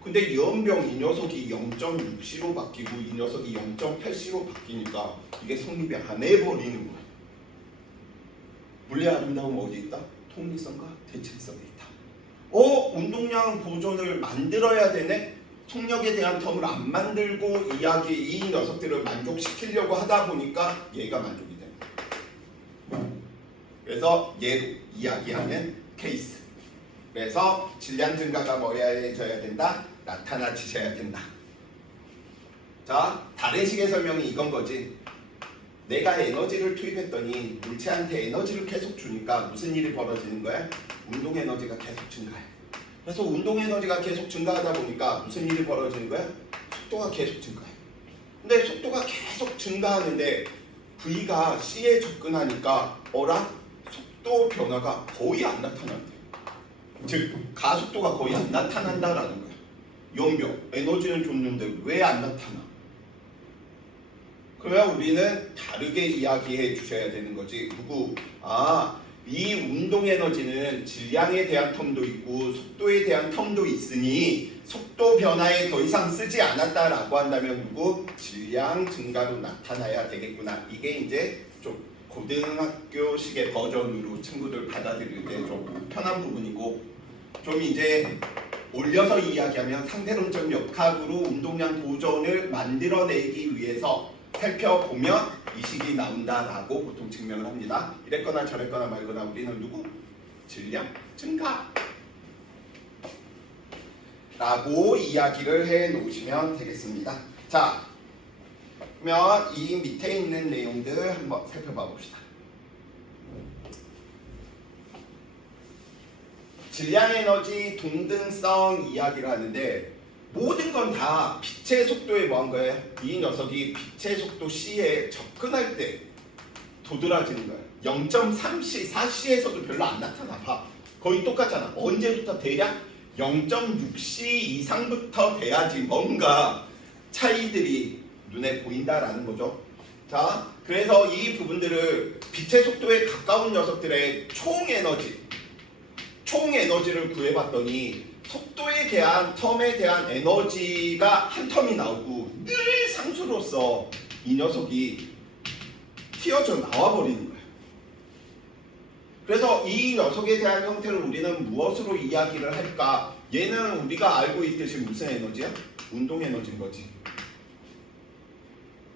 근데 연병 이 녀석이 0.6c로 바뀌고 이 녀석이 0.8c로 바뀌니까 이게 성립이 안 해버리는 거야. 물리의 아름다움 어디 있다? 통일성과 대칭성에 있다. 운동량 보존을 만들어야 되네? 속력에 대한 텀을 안 만들고 이 녀석들을 만족시키려고 하다 보니까 얘가 만족이 됩니다. 그래서 얘로 이야기하는 케이스. 그래서 질량 증가가 뭐해져야 된다? 나타나지셔야 된다. 자, 다른 식의 설명이 이건 거지. 내가 에너지를 투입했더니 물체한테 에너지를 계속 주니까 무슨 일이 벌어지는 거야? 운동 에너지가 계속 증가해. 그래서 운동 에너지가 계속 증가하다 보니까 무슨 일이 벌어지는 거야? 속도가 계속 증가해. 근데 속도가 계속 증가하는데 V가 C에 접근하니까 속도 변화가 거의 안 나타난대. 즉 가속도가 거의 안 나타난다라는 거야. 연병, 에너지는 줬는데 왜 안 나타나? 그러면 우리는 다르게 이야기해 주셔야 되는 거지. 이 운동 에너지는 질량에 대한 텀도 있고 속도에 대한 텀도 있으니 속도 변화에 더 이상 쓰지 않았다라고 한다면 질량 증가로 나타나야 되겠구나. 이게 이제 좀 고등학교식의 버전으로 친구들 받아들일 때 좀 편한 부분이고, 좀 이제 올려서 이야기하면 상대론적 역학으로 운동량 보존을 만들어내기 위해서 살펴보면 이식이 나온다라고 보통 증명을 합니다. 이랬거나 저랬거나 말거나 우리는 누구? 질량 증가 라고 이야기를 해 놓으시면 되겠습니다. 자, 그러면 이 밑에 있는 내용들 한번 살펴봐 봅시다. 질량 에너지 동등성 이야기를 하는데 모든 건 다 빛의 속도에 뭐한 거예요? 이 녀석이 빛의 속도 c에 접근할 때 도드라지는 거예요. 0.3c, 4c에서도 별로 안 나타나. 봐. 거의 똑같잖아. 언제부터 대략 0.6c 이상부터 돼야지 뭔가 차이들이 눈에 보인다라는 거죠. 자, 그래서 이 부분들을 빛의 속도에 가까운 녀석들의 총 에너지를 구해봤더니 속도에 대한 텀에 대한 에너지가 한 텀이 나오고 늘 상수로서 이 녀석이 튀어져 나와버리는 거예요. 그래서 이 녀석에 대한 형태를 우리는 무엇으로 이야기를 할까? 얘는 우리가 알고 있듯이 무슨 에너지야? 운동 에너지인 거지.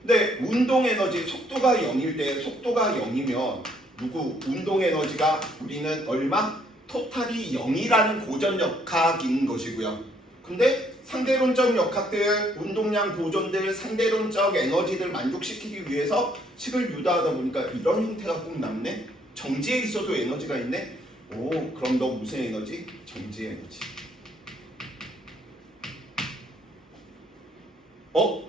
근데 운동 에너지 속도가 0일 때 속도가 0이면 누구? 운동 에너지가 우리는 얼마? 토탈이 0이라는 고전 역학인 것이고요. 근데 상대론적 역학들, 운동량 보존들, 상대론적 에너지들 만족시키기 위해서 식을 유도하다 보니까 이런 형태가 꼭 남네? 정지에 있어도 에너지가 있네? 오, 그럼 너 무슨 에너지? 정지 에너지.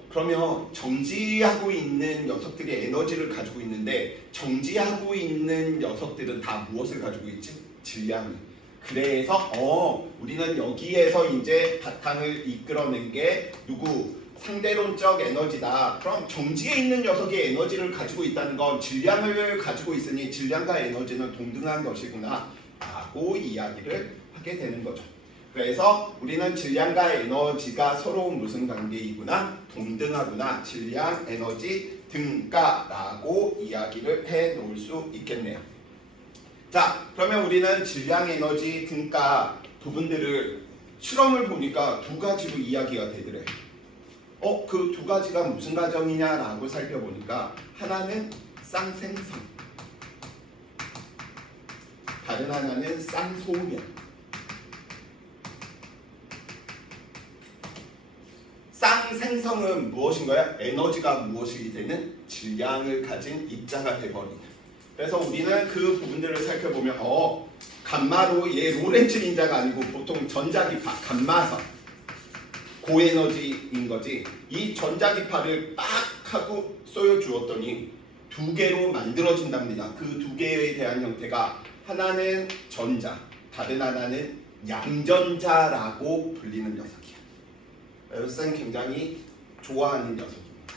그러면 정지하고 있는 녀석들이 에너지를 가지고 있는데 정지하고 있는 녀석들은 다 무엇을 가지고 있지? 질량을. 그래서 우리는 여기에서 이제 바탕을 이끌어낸 게 누구? 상대론적 에너지다. 그럼 정지에 있는 녀석이 에너지를 가지고 있다는 건 질량을 가지고 있으니 질량과 에너지는 동등한 것이구나 라고 이야기를 하게 되는 거죠. 그래서 우리는 질량과 에너지가 서로 무슨 관계이구나? 동등하구나. 질량, 에너지, 등가라고 이야기를 해 놓을 수 있겠네요. 자, 그러면 우리는 질량, 에너지, 등가 부분들을 실험을 보니까 두 가지로 이야기가 되더래. 그 두 가지가 무슨 과정이냐라고 살펴보니까 하나는 쌍생성, 다른 하나는 쌍소면. 쌍생성은 무엇인가요? 에너지가 무엇이 되는 질량을 가진 입자가 되버리는. 그래서 우리는 그 부분들을 살펴보면 감마로 얘 로렌츠 인자가 아니고 보통 전자기파, 감마선 고에너지인 거지. 이 전자기파를 빡 하고 쏘여주었더니 두 개로 만들어진답니다. 그 두 개에 대한 형태가 하나는 전자, 다른 하나는 양전자라고 불리는 녀석이야. 쌤 굉장히 좋아하는 녀석입니다.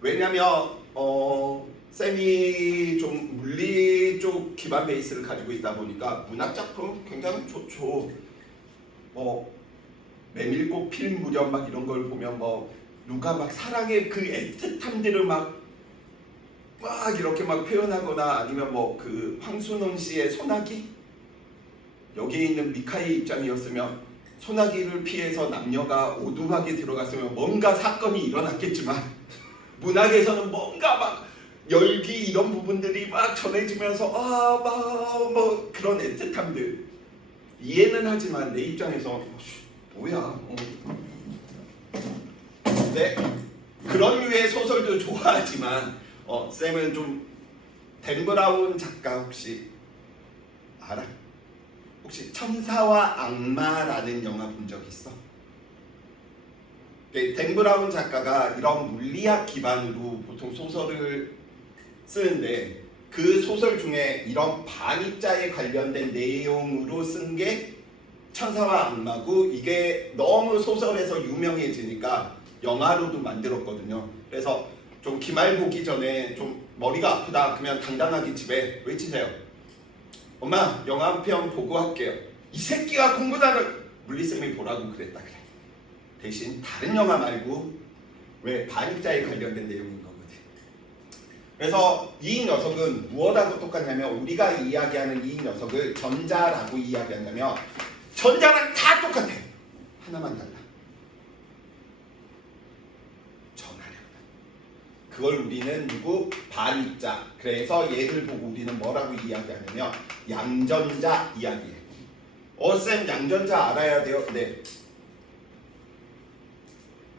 왜냐면 쌤이 좀 물리 쪽 기반 베이스를 가지고 있다 보니까 문학 작품 굉장히 좋죠. 메밀꽃 필 무렵 막 이런 걸 보면 누가 막 사랑의 그 애틋함들을 막 이렇게 막 표현하거나 아니면 그 황순홍 씨의 소나기, 여기에 있는 미카의 입장이었으면 소나기를 피해서 남녀가 오두막에 들어갔으면 뭔가 사건이 일어났겠지만 문학에서는 뭔가 막 열기 이런 부분들이 막 전해지면서 그런 애틋함들 이해는 하지만 내 입장에서 뭐야? 네, 그런 류의 소설도 좋아하지만 쌤은 좀 댄 브라운 작가 혹시 알아? 혹시 천사와 악마라는 영화 본 적 있어? 댄 브라운 작가가 이런 물리학 기반으로 보통 소설을 쓰는데 그 소설 중에 이런 반입자에 관련된 내용으로 쓴 게 천사와 악마고 이게 너무 소설에서 유명해지니까 영화로도 만들었거든요. 그래서 좀 기말 보기 전에 좀 머리가 아프다 그러면 당당하게 집에 외치세요. 엄마 영화 한 편 보고 할게요. 이 새끼가 공부 잘하는 물리쌤이 보라고 그랬다 그래. 대신 다른 영화 말고 왜 반입자에 관련된 내용인 거거든. 그래서 이 녀석은 무엇하고 똑같냐면 우리가 이야기하는 이 녀석을 전자라고 이야기한다면 전자랑 다 똑같아. 하나만 달라. 전하력. 그걸 우리는 누구? 반입자. 그래서 얘를 보고 우리는 뭐라고 이야기하냐면 양전자 이야기해. 쌤 양전자 알아야 돼요? 네.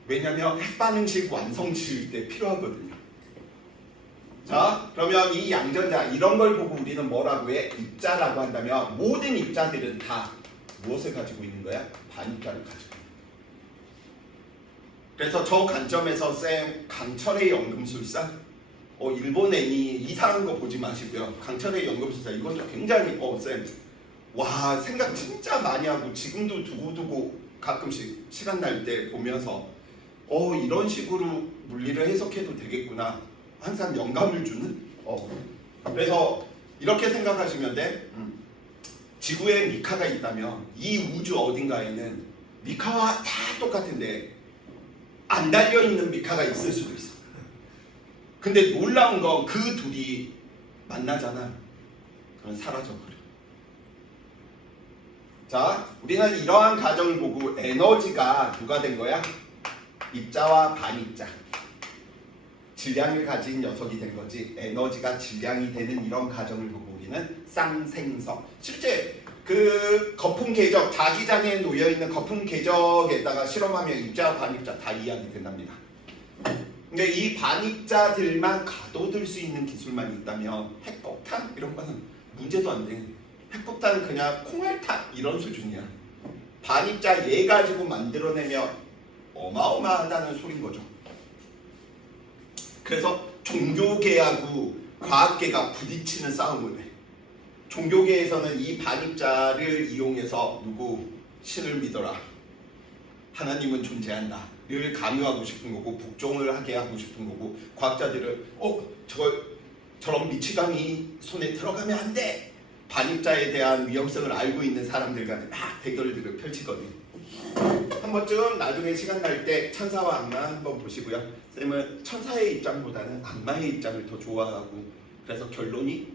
왜냐면 핵반응식 완성 지을 때 필요하거든요. 자, 그러면 이 양전자 이런 걸 보고 우리는 뭐라고 해? 입자라고 한다면 모든 입자들은 다 무엇을 가지고 있는 거야? 반입자를 가지고 있는 거야. 그래서 저 관점에서 쌤 강철의 연금술사 일본 애니 이상한 거 보지 마시고요. 강철의 연금술사 이것도 굉장히 쌤 와 생각 진짜 많이 하고 지금도 두고두고 가끔씩 시간 날 때 보면서 이런 식으로 물리를 해석해도 되겠구나. 항상 영감을 주는 그래서 이렇게 생각하시면 돼. 지구에 미카가 있다면 이 우주 어딘가에는 미카와 다 똑같은데 안 달려있는 미카가 있을 수도 있어. 근데 놀라운 건 그 둘이 만나잖아. 그럼 사라져버려. 자, 우리는 이러한 가정을 보고 에너지가 누가 된 거야? 입자와 반입자. 질량을 가진 녀석이 된 거지. 에너지가 질량이 되는 이런 가정을 보고 우리는 쌍생성. 실제 그 거품 궤적 자기장에 놓여 있는 거품 궤적에다가 실험하면 입자와 반입자 다 이해하게 된답니다. 근데 이 반입자들만 가둬둘 수 있는 기술만 있다면 핵폭탄 이런 거는 문제도 안 돼. 핵폭탄은 그냥 콩알탄 이런 수준이야. 반입자 얘 가지고 만들어내면 어마어마하다는 소린 거죠. 그래서 종교계하고 과학계가 부딪히는 싸움을 해. 종교계에서는 이 반입자를 이용해서 누구 신을 믿어라. 하나님은 존재한다. 를 강요하고 싶은 거고 북종을 하게 하고 싶은 거고 과학자들은 저런 미치광이 손에 들어가면 안 돼. 반입자에 대한 위험성을 알고 있는 사람들과 막 대결들을 펼치거든. 한 번쯤 나중에 시간 날 때 천사와 악마 한번 보시고요. 쌤은 천사의 입장보다는 악마의 입장을 더 좋아하고 그래서 결론이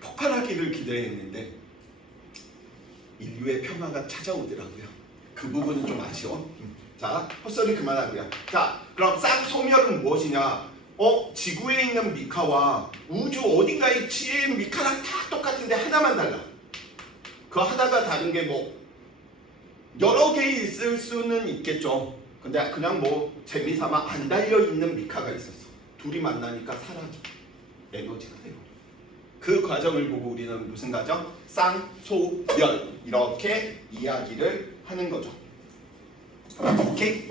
폭발하기를 기대했는데 인류의 평화가 찾아오더라고요. 그 부분은 좀 아쉬워. 자, 헛소리 그만하고요. 자, 그럼 쌍소멸은 무엇이냐? 지구에 있는 미카와 우주 어딘가에 치인 미카랑 다 똑같은데 하나만 달라. 그 하나가 다른 게 뭐 여러 개 있을 수는 있겠죠. 근데 그냥 뭐 재미삼아 안 달려있는 미카가 있었어. 둘이 만나니까 사라져. 에너지가 돼요. 그 과정을 보고 우리는 무슨 과정? 쌍소멸 이렇게 이야기를 하는 거죠. 오케이?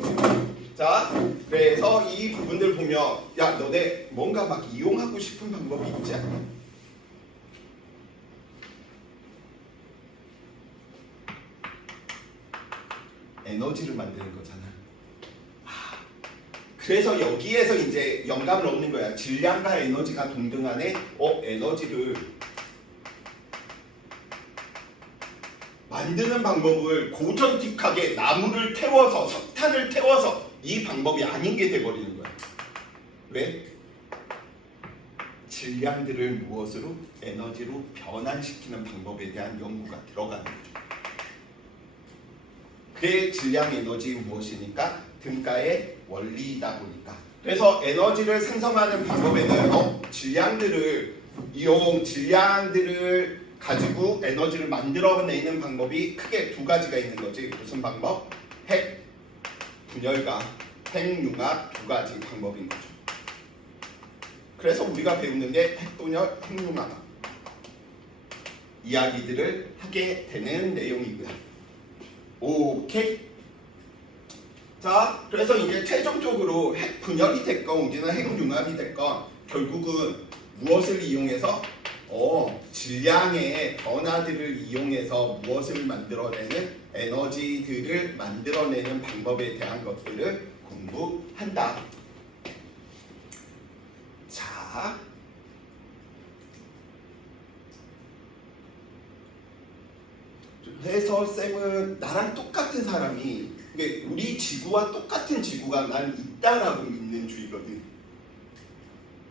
자, 그래서 이 부분들 보면 야 너네 뭔가 막 이용하고 싶은 방법이 있지 않냐? 에너지를 만드는 거잖아. 그래서 여기에서 이제 영감을 얻는 거야. 질량과 에너지가 동등하네. 에너지를 만드는 방법을 고전틱하게 나무를 태워서 석탄을 태워서 이 방법이 아닌 게 돼버리는 거야. 왜? 질량들을 무엇으로? 에너지로 변환시키는 방법에 대한 연구가 들어가는 거죠. 그의 질량 에너지 무엇이니까? 등가의 원리이다 보니까. 그래서 에너지를 생성하는 방법에는 질량들을 가지고 에너지를 만들어내는 방법이 크게 두 가지가 있는 거지. 무슨 방법? 핵 분열과 핵융합 두 가지 방법인 거죠. 그래서 우리가 배우는 게 핵분열, 핵융합 이야기들을 하게 되는 내용이고요. 오케이. 자, 그래서 이제 최종적으로 핵 분열이 됐건 우리는 핵 융합이 됐건 결국은 무엇을 이용해서 질량의 변화들을 이용해서 무엇을 만들어내는 에너지들을 만들어내는 방법에 대한 것들을 공부한다. 자, 그래서 쌤은 나랑 똑같은 사람이 우리 지구와 똑같은 지구가 난 있다라고 믿는 주의거든.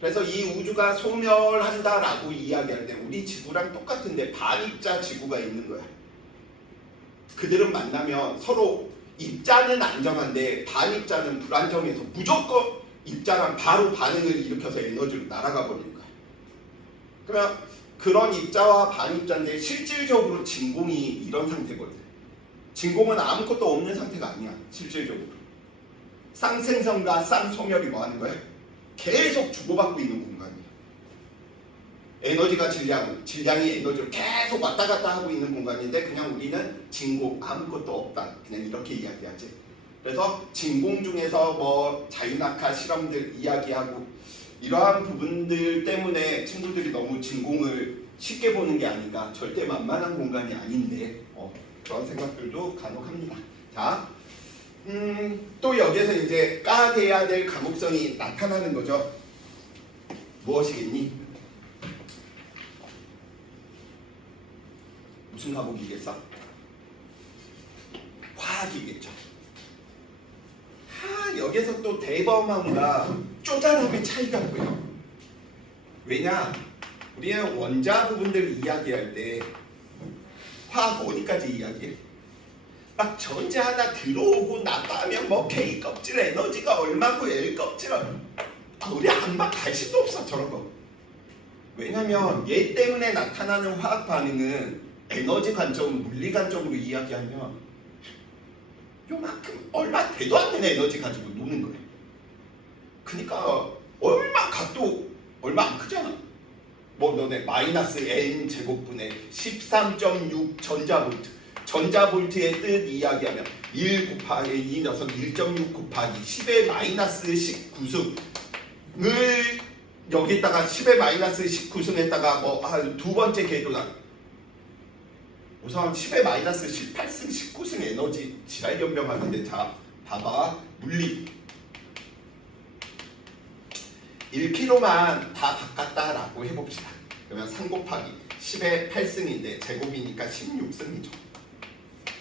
그래서 이 우주가 소멸한다라고 이야기할 때 우리 지구랑 똑같은데 반입자 지구가 있는 거야. 그들은 만나면 서로 입자는 안정한데 반입자는 불안정해서 무조건 입자랑 바로 반응을 일으켜서 에너지로 날아가 버리는 거야. 그러면 그런 입자와 반입자인데 실질적으로 진공이 이런 상태거든. 진공은 아무것도 없는 상태가 아니야. 실질적으로. 쌍생성과 쌍소멸이 뭐 하는 거야? 계속 주고받고 있는 공간이야. 에너지가 질량이 에너지로 계속 왔다 갔다 하고 있는 공간인데 그냥 우리는 진공 아무것도 없다. 그냥 이렇게 이야기하지. 그래서 진공 중에서 뭐 자유낙하 실험들 이야기하고 이러한 부분들 때문에 친구들이 너무 진공을 쉽게 보는 게 아닌가. 절대 만만한 공간이 아닌데 그런 생각들도 간혹 합니다. 자, 또 여기에서 이제 까돼야 될 가목성이 나타나는 거죠. 무엇이겠니? 무슨 과목이겠어? 화학이겠죠. 여기서 또 대범함과 쪼잔함의 차이가 보여. 왜냐? 우리는 원자 부분들을 이야기할 때 화학 어디까지 이야기해? 막 전자 하나 들어오고 나가면 뭐 K 껍질 에너지가 얼마고 L 껍질은 우리 아무 관심도 없어 저런 거. 왜냐면 얘 때문에 나타나는 화학 반응은 에너지 관점, 물리 관점으로 이야기하면 요만큼 얼마 되도 안 되는 에너지 가지고 노는 거예요. 그러니까 얼마 각도 얼마 안 크잖아. 뭐 너네 마이너스 n 제곱분의 13.6 전자볼트. 전자볼트의 뜻 이야기하면 1 곱하기 이 녀석 1.6 곱하기 10의 마이너스 19승을 여기다가 10의 마이너스 19승에다가 뭐 두 번째 궤도나 우선 10의 마이너스 18승 19승 에너지 지랄 변경하는데 자 봐봐 물리 1kg만 다 바꿨다라고 해봅시다. 그러면 3 곱하기 10의 8승인데 제곱이니까 16승이죠.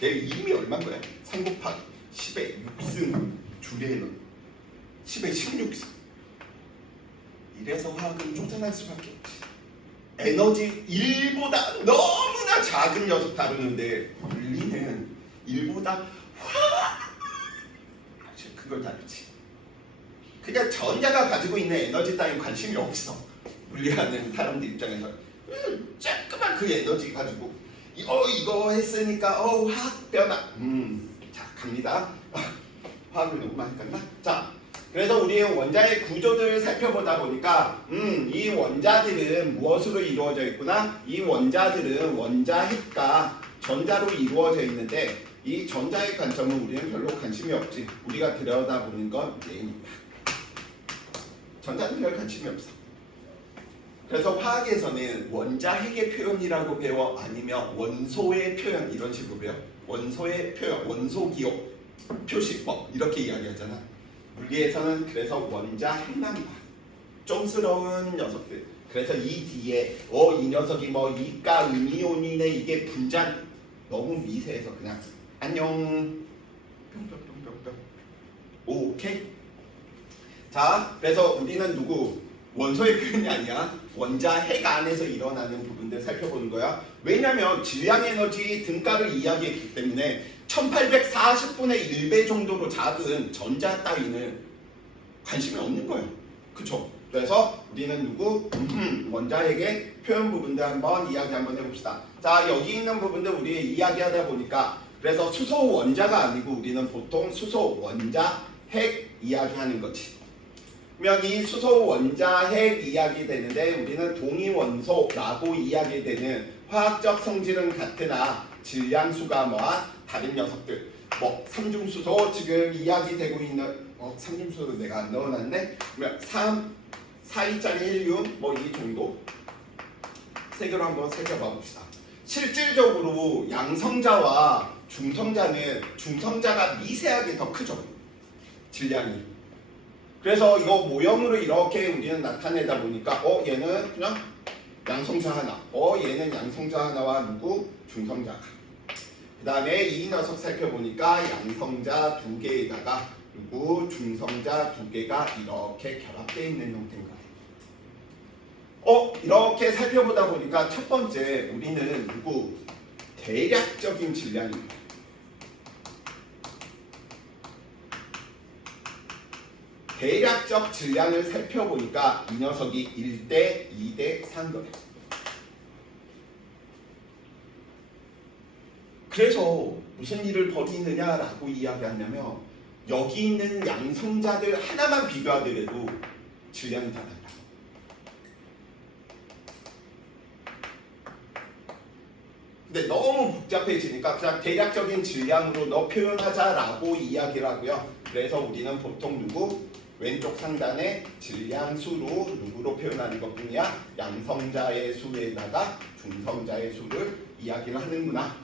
내 이름이 얼마인 거야? 3 곱하기 10의 6승 줄에는 10의 16승. 이래서 화학은 쪼잔할 수밖에 없지. 에너지 1보다 너무나 작은 녀석 다루는데 물리는 1보다 그걸 다루지. 그냥 전자가 가지고 있는 에너지 따윈 관심이 없어. 물리하는 사람들 입장에서 조그만 그 에너지 가지고 이거 했으니까 화학 변화 자 갑니다. 화학을 너무 많이 갔나? 자 그래서 우리 원자의 구조들을 살펴보다 보니까 이 원자들은 무엇으로 이루어져 있구나? 이 원자들은 원자핵과 전자로 이루어져 있는데 이 전자의 관점은 우리는 별로 관심이 없지. 우리가 들여다보는 건 얘입니다. 전자는 별 관심이 없어. 그래서 화학에서는 원자핵의 표현이라고 배워 아니면 원소의 표현 이런 식으로 배워. 원소의 표현, 원소기호, 표시법 이렇게 이야기하잖아. 물리에서는 그래서 원자핵만 봐. 쫑스러운 녀석들. 그래서 이 뒤에 이 녀석이 뭐 이가 음이온이네 이게 분자 너무 미세해서 그냥 안녕 뿅뿅뿅뿅뿅 오케이. 자 그래서 우리는 누구 원소의 표현이 아니야. 원자핵 안에서 일어나는 부분들 살펴보는 거야. 왜냐면 질량 에너지 등가를 이야기했기 때문에 1840분의 1배 정도로 작은 전자 따위는 관심이 없는 거예요. 그쵸? 그래서 우리는 누구? 원자핵의 표현 부분들 한번 이야기 한번 해봅시다. 자 여기 있는 부분들 우리 이야기하다 보니까 그래서 수소 원자가 아니고 우리는 보통 수소 원자핵 이야기하는 거지. 그러면 이 수소 원자핵 이야기 되는데 우리는 동위원소라고 이야기되는 화학적 성질은 같으나 질량수가 뭐야? 다른 녀석들 뭐 삼중수소 지금 이야기되고 있는 삼중수소도 내가 안 넣어놨네. 그러면 4,2짜리 헬륨 뭐 이 정도 세개로 한번 살펴봐 봅시다. 실질적으로 양성자와 중성자는 중성자가 미세하게 더 크죠. 질량이. 그래서 이거 모형으로 이렇게 우리는 나타내다 보니까 얘는 그냥 양성자 하나 얘는 양성자 하나와 누구? 중성자가 그 다음에 이 녀석 살펴보니까 양성자 2개에다가 누구? 중성자 2개가 이렇게 결합되어 있는 형태인 거예요. 이렇게 살펴보다 보니까 첫 번째 우리는 누구? 대략적인 질량입니다. 대략적 질량을 살펴보니까 이 녀석이 1대 2대 3 거예요. 그래서 무슨 일을 벌이느냐라고 이야기하냐면 여기 있는 양성자들 하나만 비교하더라도 질량이 다 달라. 근데 너무 복잡해지니까 그냥 대략적인 질량으로 너 표현하자라고 이야기를 하고요. 그래서 우리는 보통 누구? 왼쪽 상단에 질량수로 누구로 표현하는 것뿐이야? 양성자의 수에다가 중성자의 수를 이야기를 하는구나.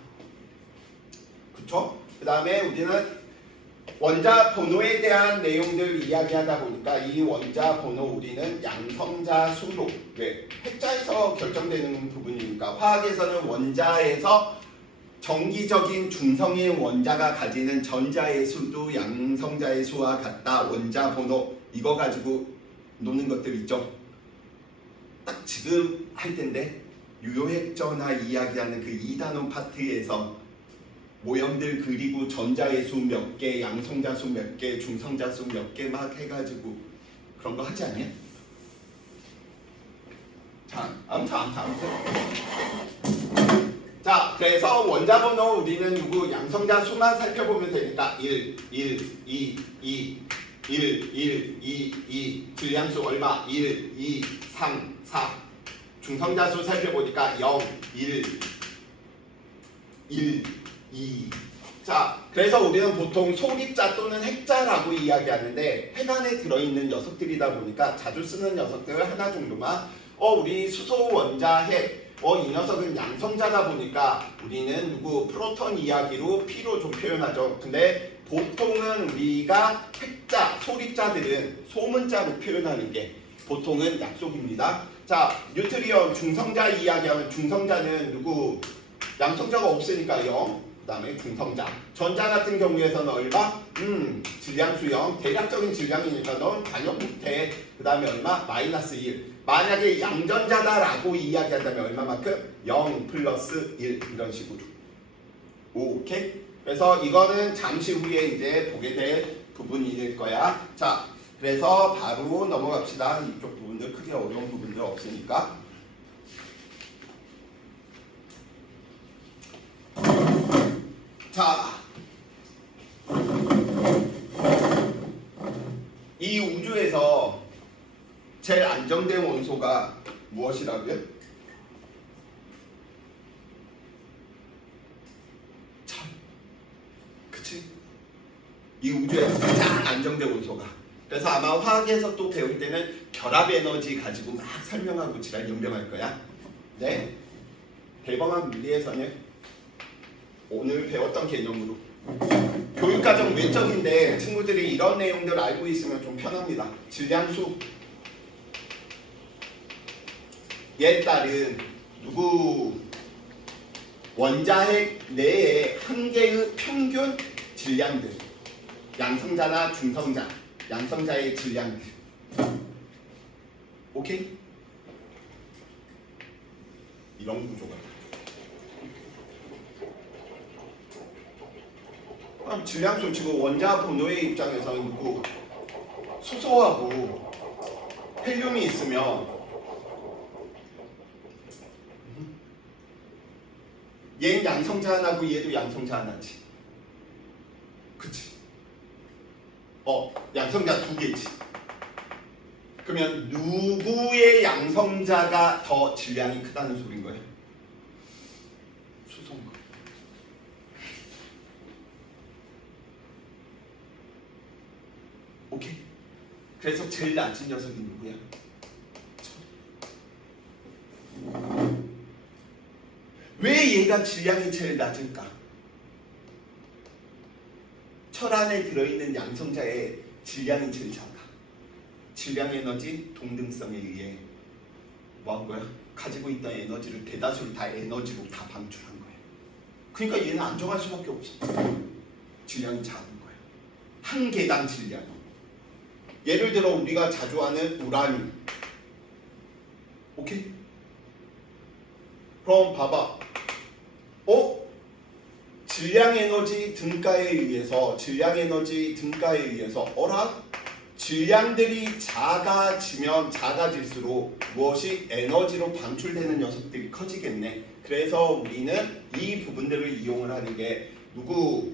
그쵸? 그 다음에 우리는 원자 번호에 대한 내용들 이야기하다 보니까 이 원자 번호 우리는 양성자 수로, 왜? 핵자에서 결정되는 부분이니까 화학에서는 원자에서 정기적인 중성의 원자가 가지는 전자의 수도 양성자의 수와 같다. 원자 번호 이거 가지고 노는 것들 있죠. 딱 지금 할 텐데 유효핵전화 이야기하는 그 2단원 파트에서 모형들 그리고 전자의 수 몇 개, 양성자 수 몇 개, 중성자 수 몇 개 막 해가지고 그런 거 하지 않냐? 자, 아무튼. 자, 그래서 원자 번호 우리는 누구 양성자 수만 살펴보면 되니까 1, 2, 2 질량수 얼마? 1, 2, 3, 4 중성자 수 살펴보니까 0, 1, 2 자, 그래서 우리는 보통 소립자 또는 핵자라고 이야기하는데 핵 안에 들어있는 녀석들이다 보니까 자주 쓰는 녀석들 하나 정도만 우리 수소 원자 핵 이 녀석은 양성자다 보니까 우리는 누구 프로톤 이야기로 P로 좀 표현하죠. 근데 보통은 우리가 핵자, 소립자들은 소문자로 표현하는 게 보통은 약속입니다. 자, 뉴트리온 중성자 이야기하면 중성자는 누구 양성자가 없으니까 0. 그 다음에 중성자 전자 같은 경우에서는 얼마? 질량수 0 대략적인 질량이니까 넌 반영 못해. 그 다음에 얼마? 마이너스 1 만약에 양전자다라고 이야기한다면 얼마만큼? 0 플러스 1 이런 식으로. 오케이? 그래서 이거는 잠시 후에 이제 보게 될 부분일 거야. 자, 그래서 바로 넘어갑시다. 이쪽 부분들 크게 어려운 부분들 없으니까. 자, 이 우주에서 제일 안정된 원소가 무엇이라고요? 참, 그치? 이 우주에서 가장 안정된 원소가. 그래서 아마 화학에서 또 배울 때는 결합 에너지 가지고 막 설명하고 지랄 연병할 거야. 네? 대범한 물리에서는 오늘 배웠던 개념으로 교육과정 외적인데 친구들이 이런 내용들 알고 있으면 좀 편합니다. 질량수 얘에 따른 누구 원자핵 내의 한 개의 평균 질량들 양성자나 중성자 양성자의 질량들 오케이? 이런 구조가 그럼 질량수 지금 원자 번호의 입장에서는 누구 수소하고 헬륨이 있으면 얘는 양성자 하나고 얘도 양성자 하나지. 그치? 양성자 두 개지. 그러면 누구의 양성자가 더 질량이 크다는 소린 거예요? 수소인 거. 오케이? 그래서 제일 낮은 녀석이 누구야? 왜 얘가 질량이 제일 낮을까? 철 안에 들어있는 양성자의 질량이 제일 작아. 질량 에너지 동등성에 의해 뭐한 거야? 가지고 있던 에너지를 대다수를 다 에너지로 다 방출한 거야. 그러니까 얘는 안정할 수밖에 없어. 질량이 작은 거야. 한 개당 질량이. 예를 들어 우리가 자주 하는 우라늄. 오케이? 그럼 봐봐. 질량 에너지 등가에 의해서 어라? 질량들이 작아지면 작아질수록 무엇이 에너지로 방출되는 녀석들이 커지겠네. 그래서 우리는 이 부분들을 이용을 하는 게 누구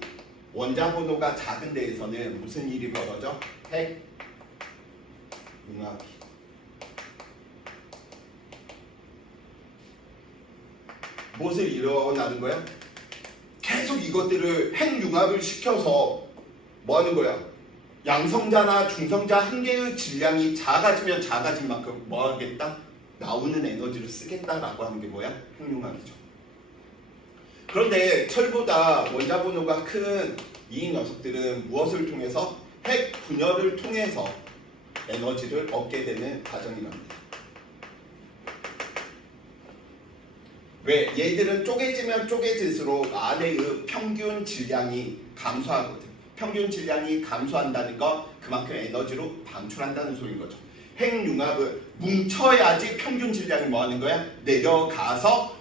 원자 번호가 작은 데에서는 무슨 일이 벌어져? 핵 융합이. 무엇을 일어나는 거야? 계속 이것들을 핵융합을 시켜서 뭐 하는 거야? 양성자나 중성자 한 개의 질량이 작아지면 작아진 만큼 뭐 하겠다? 나오는 에너지를 쓰겠다라고 하는 게 뭐야? 핵융합이죠. 그런데 철보다 원자 번호가 큰 이 녀석들은 무엇을 통해서? 핵 분열을 통해서 에너지를 얻게 되는 과정이랍니다. 왜? 얘들은 쪼개지면 쪼개질수록 안에의 평균 질량이 감소하거든. 평균 질량이 감소한다는 거 그만큼 에너지로 방출한다는 소리인 거죠. 핵융합은 뭉쳐야지 평균 질량이 뭐 하는 거야? 내려가서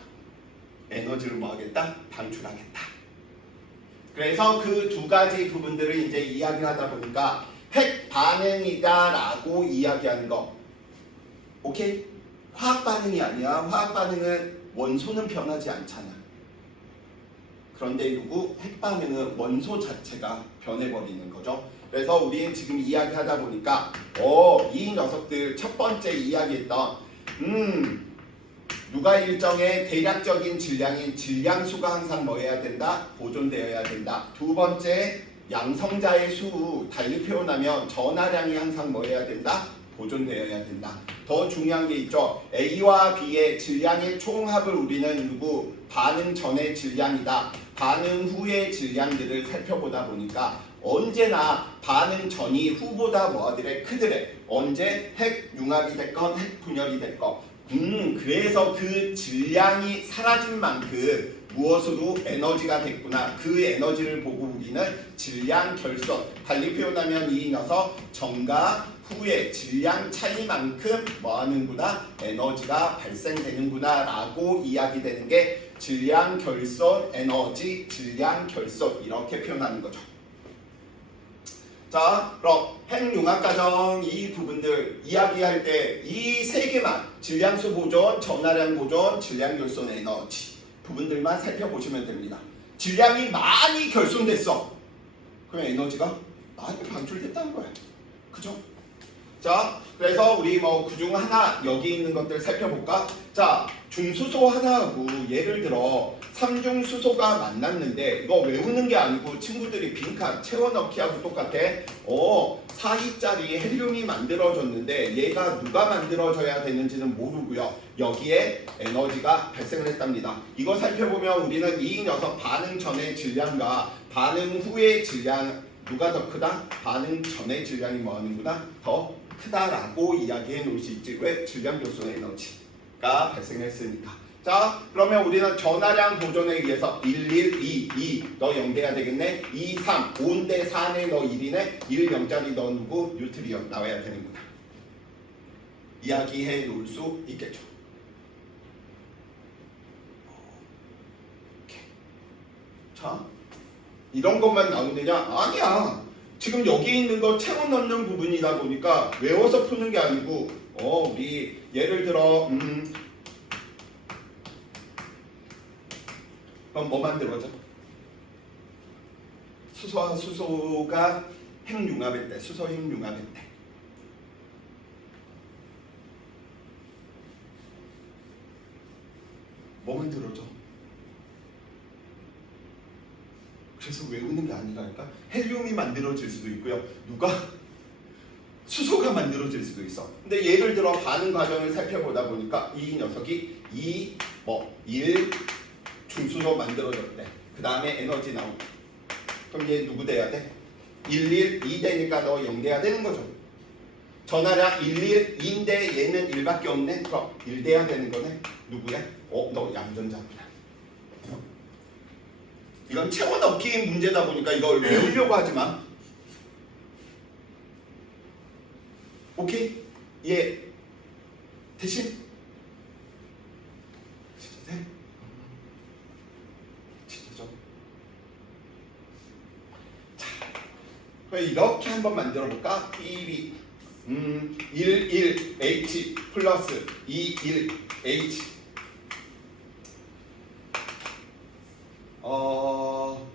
에너지를 뭐 하겠다? 방출하겠다. 그래서 그 두 가지 부분들을 이제 이야기하다 보니까 핵 반응이다라고 이야기하는 거. 오케이? 화학 반응이 아니야. 화학 반응은 원소는 변하지 않잖아. 그런데 누구? 핵 반응은 원소 자체가 변해버리는 거죠. 그래서 우리 지금 이야기하다 보니까 이 녀석들 첫 번째 이야기했던 누가 일정의 대략적인 질량인 질량수가 항상 뭐 해야 된다? 보존되어야 된다. 두 번째 양성자의 수 달리 표현하면 전하량이 항상 뭐 해야 된다? 보존되어야 된다. 더 중요한 게 있죠. A와 B의 질량의 총합을 우리는 누구? 반응 전의 질량이다. 반응 후의 질량들을 살펴보다 보니까 언제나 반응 전이 후보다 뭐하더래? 크더래. 언제? 핵 융합이 됐건 핵 분열이 됐건. 그래서 그 질량이 사라진 만큼 무엇으로 에너지가 됐구나. 그 에너지를 보고 우리는 질량 결손. 달리 표현하면 이 녀석 전과 후의 질량 차이만큼 뭐 하는구나? 에너지가 발생되는구나 라고 이야기되는 게 질량 결손 에너지, 질량 결손 이렇게 표현하는 거죠. 자, 그럼 핵융합 과정 이 부분들 이야기할 때 이 세 개만 질량수 보존, 전하량 보존, 질량 결손 에너지 부분들만 살펴보시면 됩니다. 질량이 많이 결손됐어. 그럼 에너지가 많이 방출됐다는 거야. 그죠? 자, 그래서 우리 뭐 그중 하나 여기 있는 것들 살펴볼까? 자, 중수소 하나하고 예를 들어 삼중수소가 만났는데 이거 외우는 게 아니고 친구들이 빈칸 채워넣기하고 똑같아. 4E짜리 헬륨이 만들어졌는데 얘가 누가 만들어져야 되는지는 모르고요. 여기에 에너지가 발생을 했답니다. 이거 살펴보면 우리는 이 녀석 반응 전의 질량과 반응 후의 질량 누가 더 크다? 반응 전의 질량이 뭐 하는구나? 더 크다라고 이야기해 놓을 수 있지. 왜? 질량 결손 에너지가 발생했으니까. 자, 그러면 우리는 전하량 보존에 의해서 1, 1, 2, 2 너 0돼야 되겠네. 2, 3, 5인데 4네 너 1이네. 1, 0짜리 너 누구? 뉴트리언 나와야 되는구나. 이야기해 놓을 수 있겠죠. 자, 이런 것만 나오느냐? 아니야. 지금 여기 있는 거 채워 넣는 부분이다 보니까 외워서 푸는 게 아니고 우리 예를 들어 그럼 뭐 만들어져? 수소와 수소가 핵융합했대. 수소 핵융합했대. 뭐 만들어져? 그래서 외우는 게 아니라니까. 헬륨이 만들어질 수도 있고요. 누가? 수소가 만들어질 수도 있어. 근데 예를 들어 반응 과정을 살펴보다 보니까 이 녀석이 1 중수소 만들어졌대. 그 다음에 에너지 나오고. 그럼 얘 누구 돼야 돼? 1, 1, 2 되니까 너 0 돼야 되는 거죠. 전하량 1, 1, 2인데 얘는 1밖에 없네. 그럼 1 돼야 되는 거네. 누구야? 너 양전자구나. 이건 채워 넣기 문제다 보니까 이걸 외우려고 하지 마. 오케이? 예. 대신 진짜 돼? 진짜죠? 자, 이렇게 한번 만들어 볼까? BB 11H 플러스 21H 너무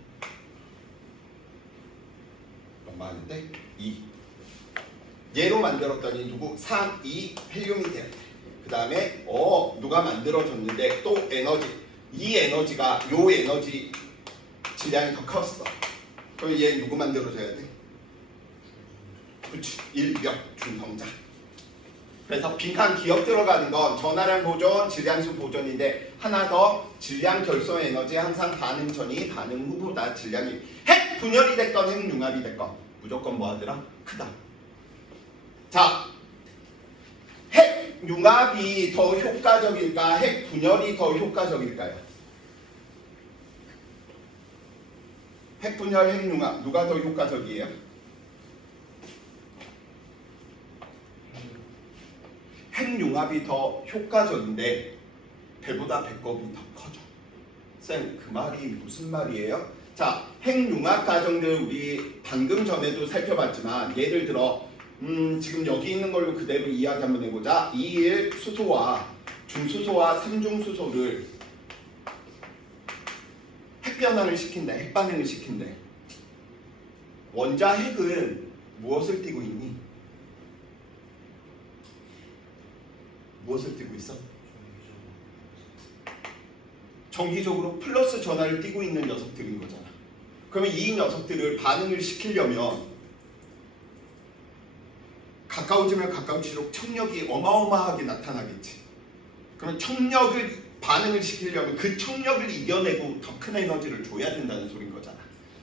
많은데? 2 얘로 만들었더니 누구? 3, 2 헬륨이 돼야 돼. 그 다음에 누가 만들어졌는데 또 에너지 이 에너지가 요 에너지 질량이 더 컸어. 그럼 얘 누구 만들어줘야 돼? 그치, 일격 중성자. 그래서 빈칸 기억 들어가는 건 전하량 보존, 질량수 보존인데 하나 더 질량 결손 에너지 항상 반응 전이 반응 후보다 질량이 핵 분열이 됐건 핵 융합이 됐건 무조건 뭐 하더라? 크다. 자, 핵 융합이 더 효과적일까? 핵 분열이 더 효과적일까요? 핵 분열, 핵 융합 누가 더 효과적이에요? 핵융합이 더 효과적인데 배보다 배꼽이 더 커져. 쌤, 그 말이 무슨 말이에요? 자, 핵융합 과정들 우리 방금 전에도 살펴봤지만 예를 들어 지금 여기 있는 걸로 그대로 이야기 한번 해보자. 2일 수소와 중수소와 3중수소를 핵변환을 시킨다. 핵반응을 시킨다. 원자 핵은 무엇을 띠고 있니? 무엇을 띠고 있어? 정기적으로 플러스 전하를 띠고 있는 녀석들인 거잖아. 그러면 이 녀석들을 반응을 시키려면 가까워지면 가까울수록 청력이 어마어마하게 나타나겠지. 그러면 청력을 반응을 시키려면 그 청력을 이겨내고 더 큰 에너지를 줘야 된다는 소린 거잖아.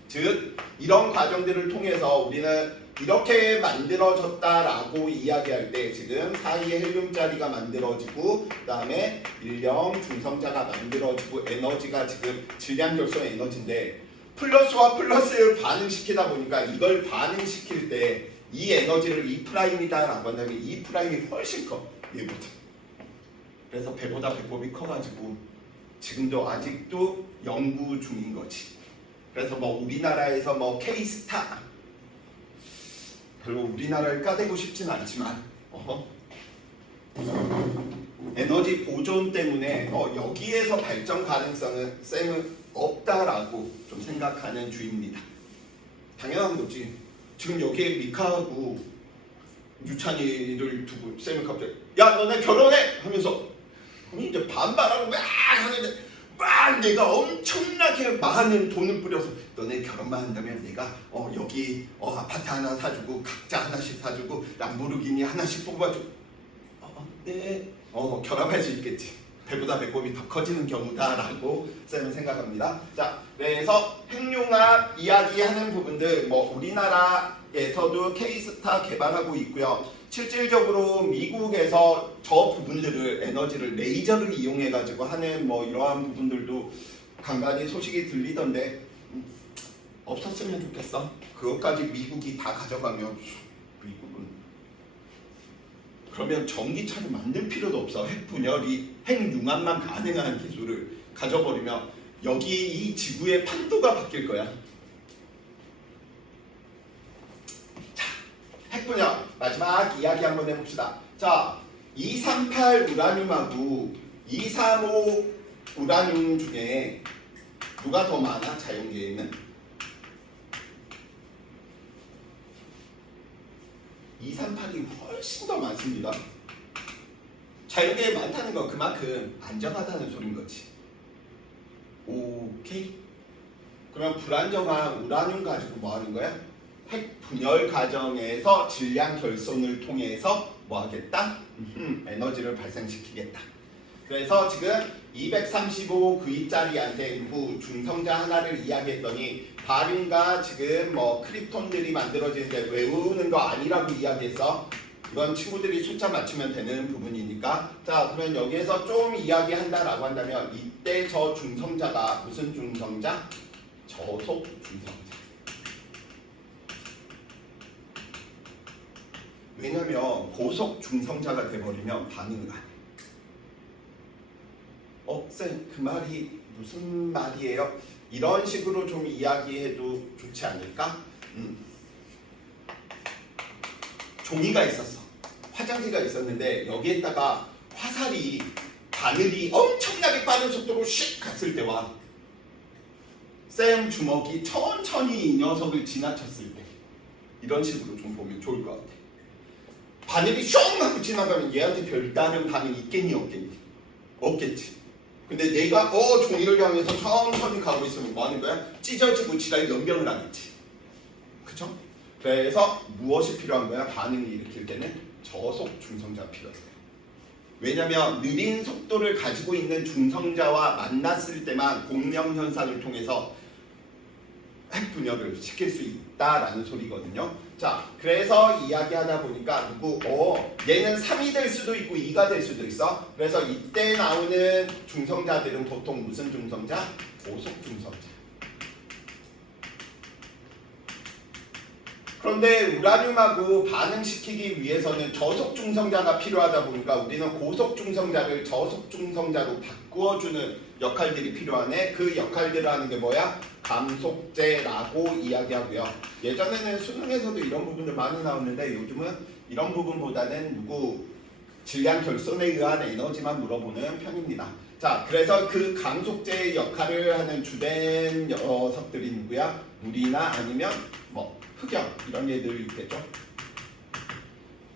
즉 이런 과정들을 통해서 우리는 이렇게 만들어졌다라고 이야기할 때 지금 사이에 헬륨자리가 만들어지고 그 다음에 일령 중성자가 만들어지고 에너지가 지금 질량 결손 에너지인데 플러스와 플러스를 반응시키다 보니까 이걸 반응시킬 때 이 에너지를 2'이다 라고 한다면 2'이 훨씬 커 얘보다. 그래서 배보다 배꼽이 커가지고 지금도 아직도 연구 중인 거지. 그래서 뭐 우리나라에서 뭐 K스타 별로 우리나라를 까대고 싶진 않지만 에너지 보존 때문에 여기에서 발전 가능성은 쌤은 없다라고 좀 생각하는 주입니다. 당연한 거지. 지금 여기에 미카하고 유찬이를 두고 쌤이 갑자기 야 너네 결혼해 하면서 이제 반발하고 막 하는데 막 내가 엄청나게 많은 돈을 뿌려서 너네 결혼만 한다면 내가 여기 아파트 하나 사주고 각자 하나씩 사주고 람보르기니 하나씩 뽑아주고 네 결합할 수 있겠지. 배보다 배꼽이 더 커지는 경우다라고 쌤은 생각합니다. 자, 그래서 핵융합 이야기하는 부분들 뭐 우리나라에서도 K스타 개발하고 있고요. 실질적으로 미국에서 저 부분들을 에너지를 레이저를 이용해 가지고 하는 뭐 이러한 부분들도 간간히 소식이 들리던데 없었으면 좋겠어. 그것까지 미국이 다 가져가면 미국은 그러면 전기차를 만들 필요도 없어. 핵분열이 핵융합만 가능한 기술을 가져버리면 여기 이 지구의 판도가 바뀔 거야. 자, 핵분열 마지막 이야기 한번 해봅시다. 자, 238 우라늄하고 235 우라늄 중에 누가 더 많아? 자연계에는 238이 훨씬 더 많습니다. 자연계에 많다는 건 그만큼 안정하다는 소린 거지. 오케이? 그럼 불안정한 우라늄 가지고 뭐 하는 거야? 핵 분열 과정에서 질량 결손을 통해서 뭐 하겠다? 에너지를 발생시키겠다. 그래서 지금 235 V짜리한테 누구 중성자 하나를 이야기했더니 바륨과 지금 뭐 크립톤들이 만들어지는데 외우는 거 아니라고 이야기했어. 이건 친구들이 숫자 맞추면 되는 부분이니까. 자, 그러면 여기에서 좀 이야기한다라고 한다면 이때 저 중성자가 무슨 중성자? 저속 중성자. 왜냐면 고속 중성자가 돼버리면 반응을 안 해. 쌤, 그 말이 무슨 말이에요? 이런 식으로 좀 이야기해도 좋지 않을까? 종이가 있었어. 화장지가 있었는데 여기에다가 화살이 바늘이 엄청나게 빠른 속도로 슉 갔을 때와 쌤 주먹이 천천히 이 녀석을 지나쳤을 때 이런 식으로 좀 보면 좋을 것 같아. 바늘이 슝 하고 지나가면 얘한테 별다른 반응이 있겠니 없겠니? 없겠지. 근데 내가 종이를 향해서 천천히 가고 있으면 뭐 하는 거야? 찢어지고 지랄 연병을 하겠지. 그쵸? 그래서 무엇이 필요한 거야? 반응을 일으킬 때는 저속 중성자가 필요한 거야. 왜냐면 느린 속도를 가지고 있는 중성자와 만났을 때만 공명 현상을 통해서 핵 분열을 시킬 수 있다라는 소리거든요. 자, 그래서 이야기하다 보니까 얘는 3이 될 수도 있고 2가 될 수도 있어. 그래서 이때 나오는 중성자들은 보통 무슨 중성자? 고속 중성자. 그런데 우라늄하고 반응시키기 위해서는 저속 중성자가 필요하다 보니까 우리는 고속 중성자를 저속 중성자로 바꾸어주는 역할들이 필요하네. 그 역할들을 하는 게 뭐야? 감속제라고 이야기하고요. 예전에는 수능에서도 이런 부분들 많이 나오는데 요즘은 이런 부분보다는 질량 결손에 의한 에너지만 물어보는 편입니다. 자, 그래서 그 감속제의 역할을 하는 주된 녀석들이 누구야? 물이나 아니면 흑연 이런 얘들이 있겠죠.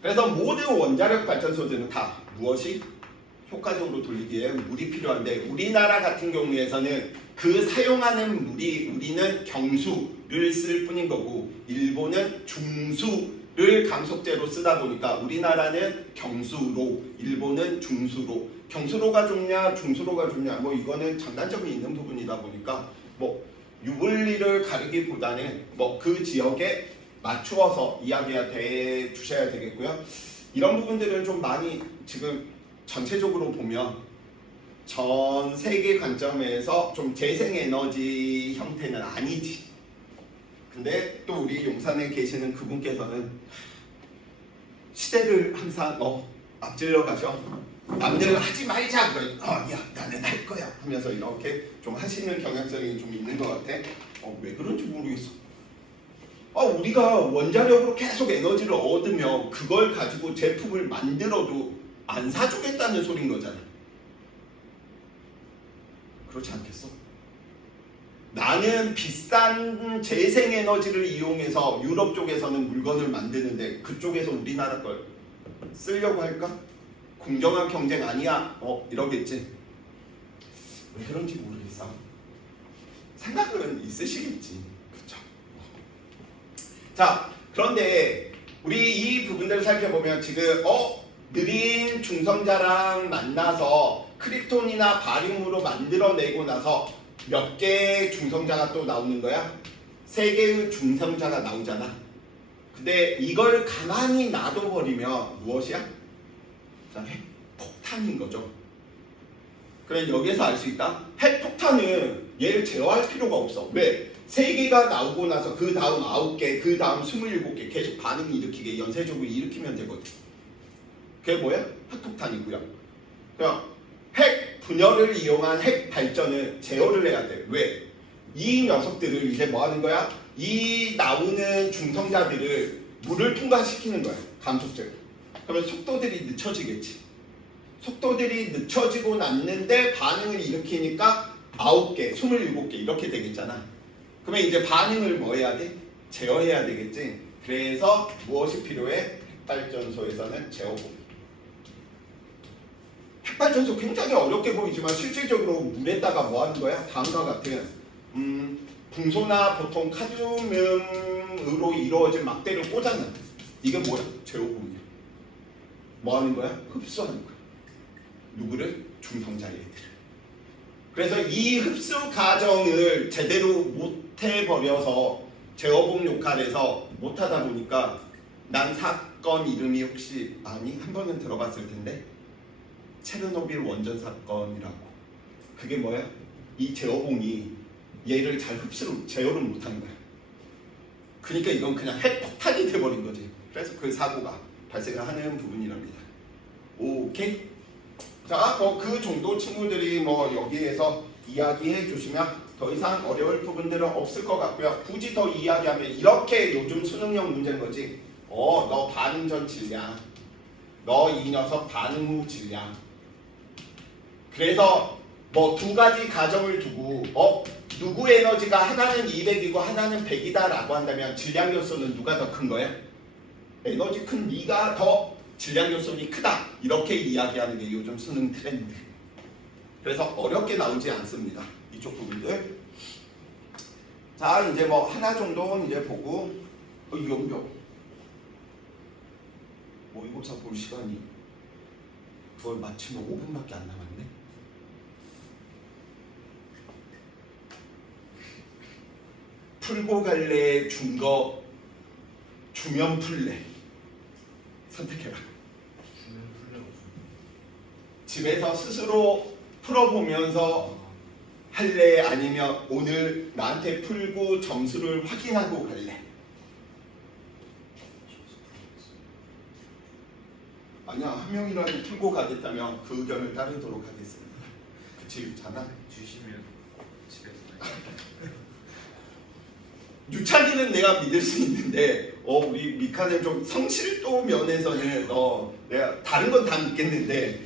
그래서 모든 원자력 발전소들은 다 무엇이 효과적으로 돌리기에 물이 필요한데 우리나라 같은 경우에서는 그 사용하는 물이 우리는 경수를 쓸 뿐인 거고 일본은 중수를 감속제로 쓰다 보니까 우리나라는 경수로, 일본은 중수로. 경수로가 좋냐 중수로가 좋냐 이거는 장단점이 있는 부분이다 보니까 유불리를 가르기보다는 그 지역에 맞추어서 이야기가 돼 주셔야 되겠고요. 이런 부분들은 좀 많이 지금 전체적으로 보면 전 세계 관점에서 좀 재생에너지 형태는 아니지. 근데 또 우리 용산에 계시는 그분께서는 시대를 항상 앞질러 가셔. 남들은 하지 말자 그래. 야 나는 할 거야 하면서 이렇게 좀 하시는 경향성이 좀 있는 것 같아. 왜 그런지 모르겠어. 우리가 원자력으로 계속 에너지를 얻으면 그걸 가지고 제품을 만들어도 안 사주겠다는 소린 거잖아. 그렇지 않겠어? 나는 비싼 재생에너지를 이용해서 유럽 쪽에서는 물건을 만드는데 그쪽에서 우리나라 걸 쓰려고 할까? 공정한 경쟁 아니야? 이러겠지. 왜 그런지 모르겠어. 생각은 있으시겠지. 그쵸? 자, 그런데 우리 이 부분들을 살펴보면 지금 느린 중성자랑 만나서 크립톤이나 바륨으로 만들어내고 나서 몇 개의 중성자가 또 나오는 거야? 3개의 중성자가 나오잖아. 근데 이걸 가만히 놔둬버리면 무엇이야? 핵폭탄인 거죠. 그래 여기에서 알 수 있다. 핵폭탄은 얘를 제어할 필요가 없어. 왜? 3개가 나오고 나서 그 다음 9개, 그 다음 27개 계속 반응을 일으키게 연쇄적으로 일으키면 되거든. 그게 뭐야? 핵폭탄이고요. 그냥 핵 분열을 이용한 핵 발전을 제어를 해야 돼. 왜? 이 녀석들을 이제 뭐 하는 거야? 이 나오는 중성자들을 물을 통과시키는 거야. 감속제로. 그러면 속도들이 늦춰지겠지. 속도들이 늦춰지고 났는데 반응을 일으키니까 9개, 27개 이렇게 되겠잖아. 그러면 이제 반응을 뭐 해야 돼? 제어해야 되겠지. 그래서 무엇이 필요해? 핵발전소에서는 제어봉. 핵발전소 굉장히 어렵게 보이지만 실질적으로 물에다가 뭐 하는 거야? 다음과 같은 붕소나 보통 카드뮴으로 이루어진 막대를 꽂아는 이게 뭐야? 제어봉이야. 뭐 하는 거야? 흡수하는 거야. 누구를? 중성자 얘들을. 그래서 이 흡수 과정을 제대로 못 해버려서 제어봉 역할에서 못하다 보니까 난 사건 이름이 혹시 아니? 한 번은 들어봤을 텐데 체르노빌 원전 사건이라고. 그게 뭐야? 이 제어봉이 얘를 잘 제어를 못한 거야. 그러니까 이건 그냥 핵폭탄이 돼버린 거지. 그래서 그 사고가 발생을 하는 부분이랍니다. 오케이? 자, 그 정도 친구들이 여기에서 이야기해 주시면 더 이상 어려울 부분들은 없을 것 같고요. 굳이 더 이야기하면 이렇게 요즘 수능형 문제인 거지 너 반응 전 질량, 너 이 녀석 반응 후 질량. 그래서 뭐 두 가지 가정을 두고 누구 에너지가 하나는 200이고 하나는 100이다라고 한다면 질량 결손은 누가 더 큰 거야? 에너지 큰 네가 더 질량 결손이 크다. 이렇게 이야기하는 게 요즘 수능 트렌드. 그래서 어렵게 나오지 않습니다. 이쪽 부분들. 자, 이제 뭐 하나 정도 이제 보고 연병 모의고사 볼 시간이 그걸 마치면 5분밖에 안 남았네. 풀고 갈래, 준거, 주면 풀래. 선택해라. 주면 풀려 없어. 집에서 스스로 풀어보면서 할래? 아니면 오늘 나한테 풀고 점수를 확인하고 갈래? 아니야, 한 명이라도 풀고 가겠다면 그 의견을 따르도록 하겠습니다. 그치, 자나? 주시면 집에서 유찬이는 내가 믿을 수 있는데 우리 미카는 좀 성실도 면에서는 내가 다른 건 다 믿겠는데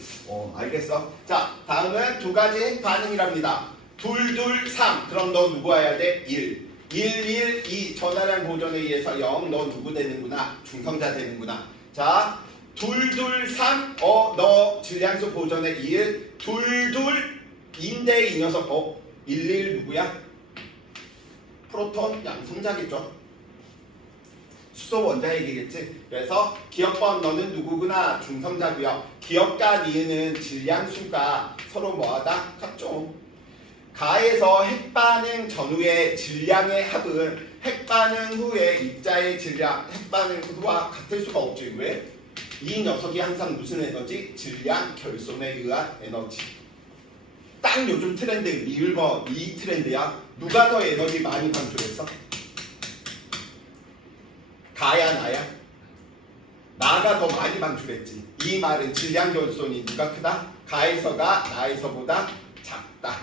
알겠어. 자, 다음은 두 가지 반응이랍니다. 둘, 둘, 3. 그럼 너 누구 와야 돼? 1. 1, 2. 전화량 보존에 의해서 0. 너 누구 되는구나? 중성자 되는구나. 자, 둘, 둘, 3. 너 질량수 보존에 1. 둘, 둘. 인데 이 녀석 1, 1 누구야? 프로톤 양성자겠죠. 수소 원자핵이겠지. 그래서 기억번 너는 누구구나? 중성자고요. 기억과 니은은 질량수가 서로 뭐하다? 같죠. 가에서 핵반응 전후의 질량의 합은 핵반응 후의 입자의 질량, 핵반응 후와 같을 수가 없지. 왜? 이 녀석이 항상 무슨 에너지? 질량 결손에 의한 에너지. 딱 요즘 트렌드 리을번 이 트렌드야. 누가 더 에너지 많이 방출했어? 가야 나야? 나가 더 많이 방출했지. 이 말은 질량 결손이 누가 크다? 가에서가 나에서보다 작다.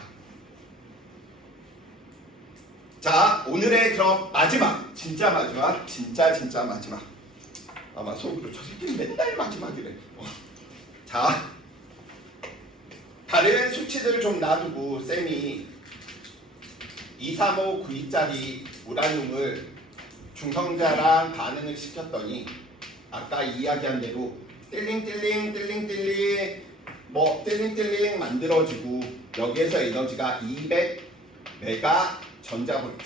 자, 오늘의 그럼 마지막, 진짜 마지막, 진짜 마지막. 아마 속으로 저 새끼는 맨날 마지막이래. 자, 다른 수치들 좀 놔두고 쌤이 235, 92짜리 우라늄을 중성자랑 반응을 시켰더니 아까 이야기한 대로 뜰링 뭐 뜰링 만들어지고 여기에서 에너지가 200 메가 전자볼트.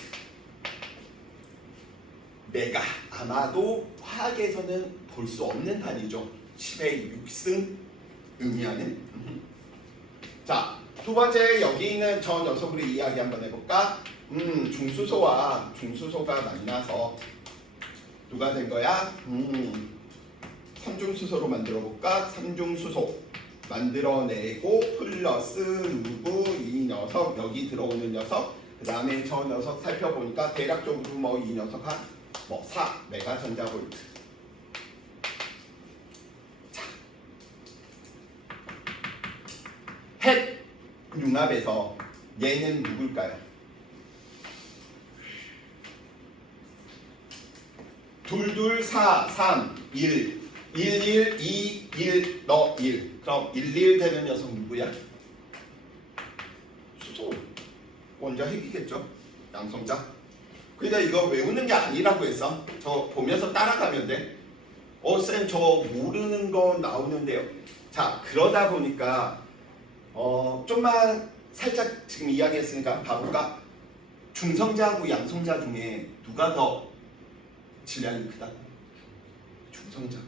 메가 아마도 화학에서는 볼 수 없는 단위죠. 10의 6승 의미하는. 자, 두 번째 여기 있는 저 녀석으로 이야기 한번 해볼까? 중수소가 만나서 누가 된 거야? 삼중수소로 만들어 볼까? 삼중수소 만들어내고 플러스 누구 이 녀석 여기 들어오는 녀석 그 다음에 저 녀석 살펴보니까 대략적으로 뭐 이 녀석 한 4 메가 전자볼트. 자, 핵 융합에서 얘는 누굴까요? 둘, 4, 3, 1, 1, 2, 1, 너 1. 그럼 1 되는 녀석 누구야? 수소. 원자 핵이겠죠. 양성자. 근데 이거 외우는 게 아니라고 했어. 저 보면서 따라가면 돼. 쌤 저 모르는 거 나오는데요. 자, 그러다 보니까 좀만 살짝 지금 이야기했으니까 봐볼까? 중성자하고 양성자 중에 누가 더 질량이 크다? 중성자가.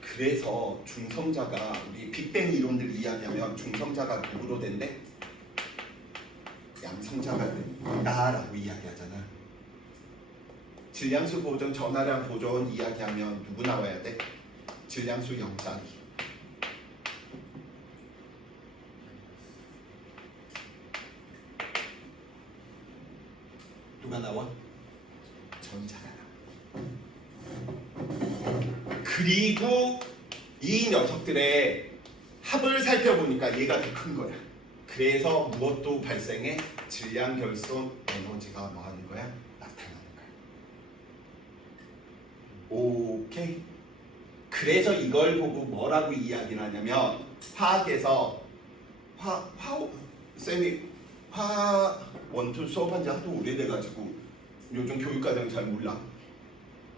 그래서 중성자가 우리 빅뱅 이론들 이야기하면 중성자가 누구로 된대? 양성자가 된다라고 이야기하잖아. 질량수 보존, 전하량 보존 이야기하면 누구 나와야 돼? 질량수 0짜리. 누가 나와? 전자가 나와. 그리고 이 녀석들의 합을 살펴보니까 얘가 더 큰 거야. 그래서 무엇도 발생해? 질량 결손 에너지가 뭐 하는 거야? 나타나는 거야. 오케이. 그래서 이걸 보고 뭐라고 이야기를 하냐면 화학에서 쌤이 화 원투 수업한 지 하도 오래돼가지고 요즘 교육과정 잘 몰라.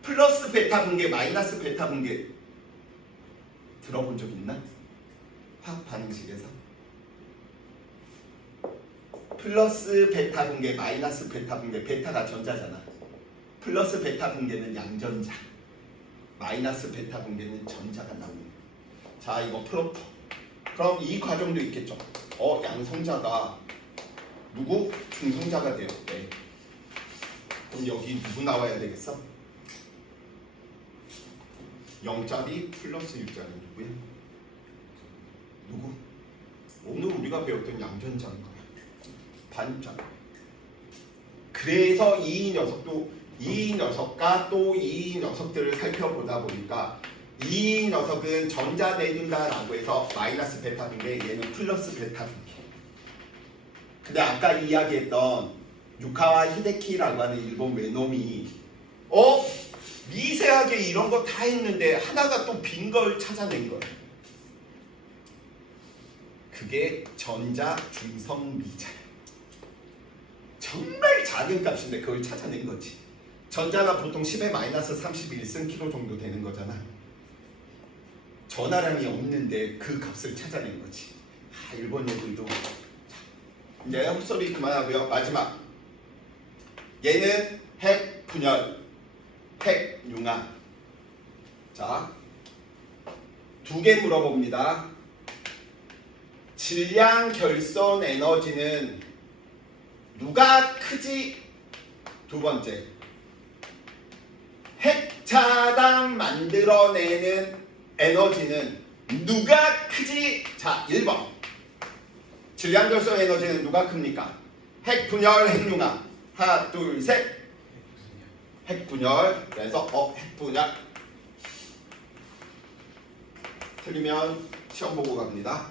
플러스 베타 분계, 마이너스 베타 분계 들어본 적 있나? 화학 반응식에서 플러스 베타 분계, 마이너스 베타 분계, 베타가 전자잖아. 플러스 베타 분계는 양전자, 마이너스 베타 분계는 전자가 나오는 거야. 자, 이거 풀어봐. 그럼 이 과정도 있겠죠. 양성자가 누구? 중성자가 되었대. 그럼 여기 누구 나와야 되겠어? 0짜리 플러스 6짜리 누구야? 누구? 오늘 우리가 배웠던 양전자인 거야. 반입자. 그래서 이 녀석과 또 이 녀석들을 살펴보다 보니까 이 녀석은 전자 내준다라고 해서 마이너스 베타 분계, 얘는 플러스 베타 분계. 근데 아까 이야기했던 유카와 히데키라고 하는 일본 외놈이 미세하게 이런 거 다 했는데 하나가 또 빈 걸 찾아낸 거예요. 그게 전자 중성 미자예요. 정말 작은 값인데 그걸 찾아낸 거지. 전자가 보통 10의 마이너스 31승 정도 되는 거잖아. 전하량이 없는데 그 값을 찾아낸 거지. 일본 애들도. 이제 헛소리 그만하고요. 마지막. 얘는 핵 분열, 핵 융합. 자, 2개 물어봅니다. 질량 결손 에너지는 누가 크지? 두 번째. 핵차당 만들어내는 에너지는 누가 크지? 자, 1번. 질량 결손 에너지는 누가 큽니까? 핵 분열, 핵 융합. 하나, 둘, 셋. 핵 분열. 그래서 핵 분열. 틀리면 시험 보고 갑니다.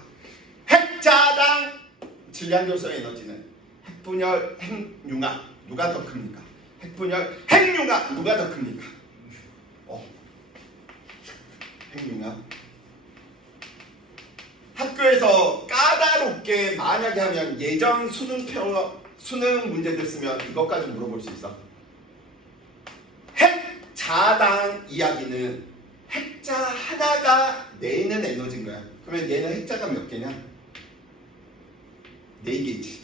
핵차당 질량 결손 에너지는 핵 분열, 핵 융합. 누가 더 큽니까? 핵 분열, 핵 융합. 누가 더 큽니까? 핵 융합. 학교에서 까다롭게 만약에 하면 예전 수능 문제들 쓰면 이것까지 물어볼 수 있어. 핵자당 이야기는 핵자 하나가 내는 에너지인 거야. 그러면 얘는 핵자가 몇 개냐? 4개지.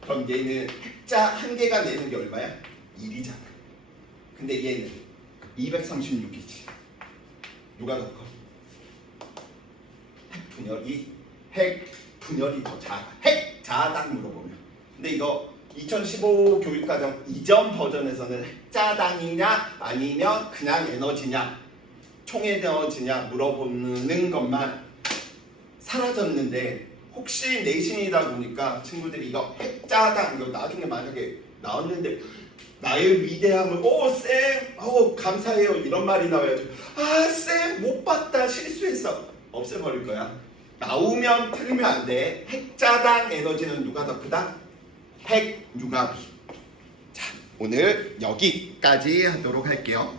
그럼 얘는 핵자 한 개가 내는 게 얼마야? 1이잖아. 근데 얘는 236이지. 누가 더 커? 핵 분열이 더 작아. 핵자당 물어보면. 근데 이거 2015 교육과정 이전 버전에서는 핵자당이냐 아니면 그냥 에너지냐 총 에너지냐 물어보는 것만 사라졌는데 혹시 내신이다 보니까 친구들이 이거 핵자당 이거 나중에 만약에 나왔는데 나의 위대함을 쌤 감사해요 이런 말이 나와야지. 쌤 못 봤다 실수했어. 없애버릴 거야. 나오면 틀리면 안 돼. 핵자당 에너지는 누가 더 크다? 핵융합이. 자, 오늘 여기까지 하도록 할게요.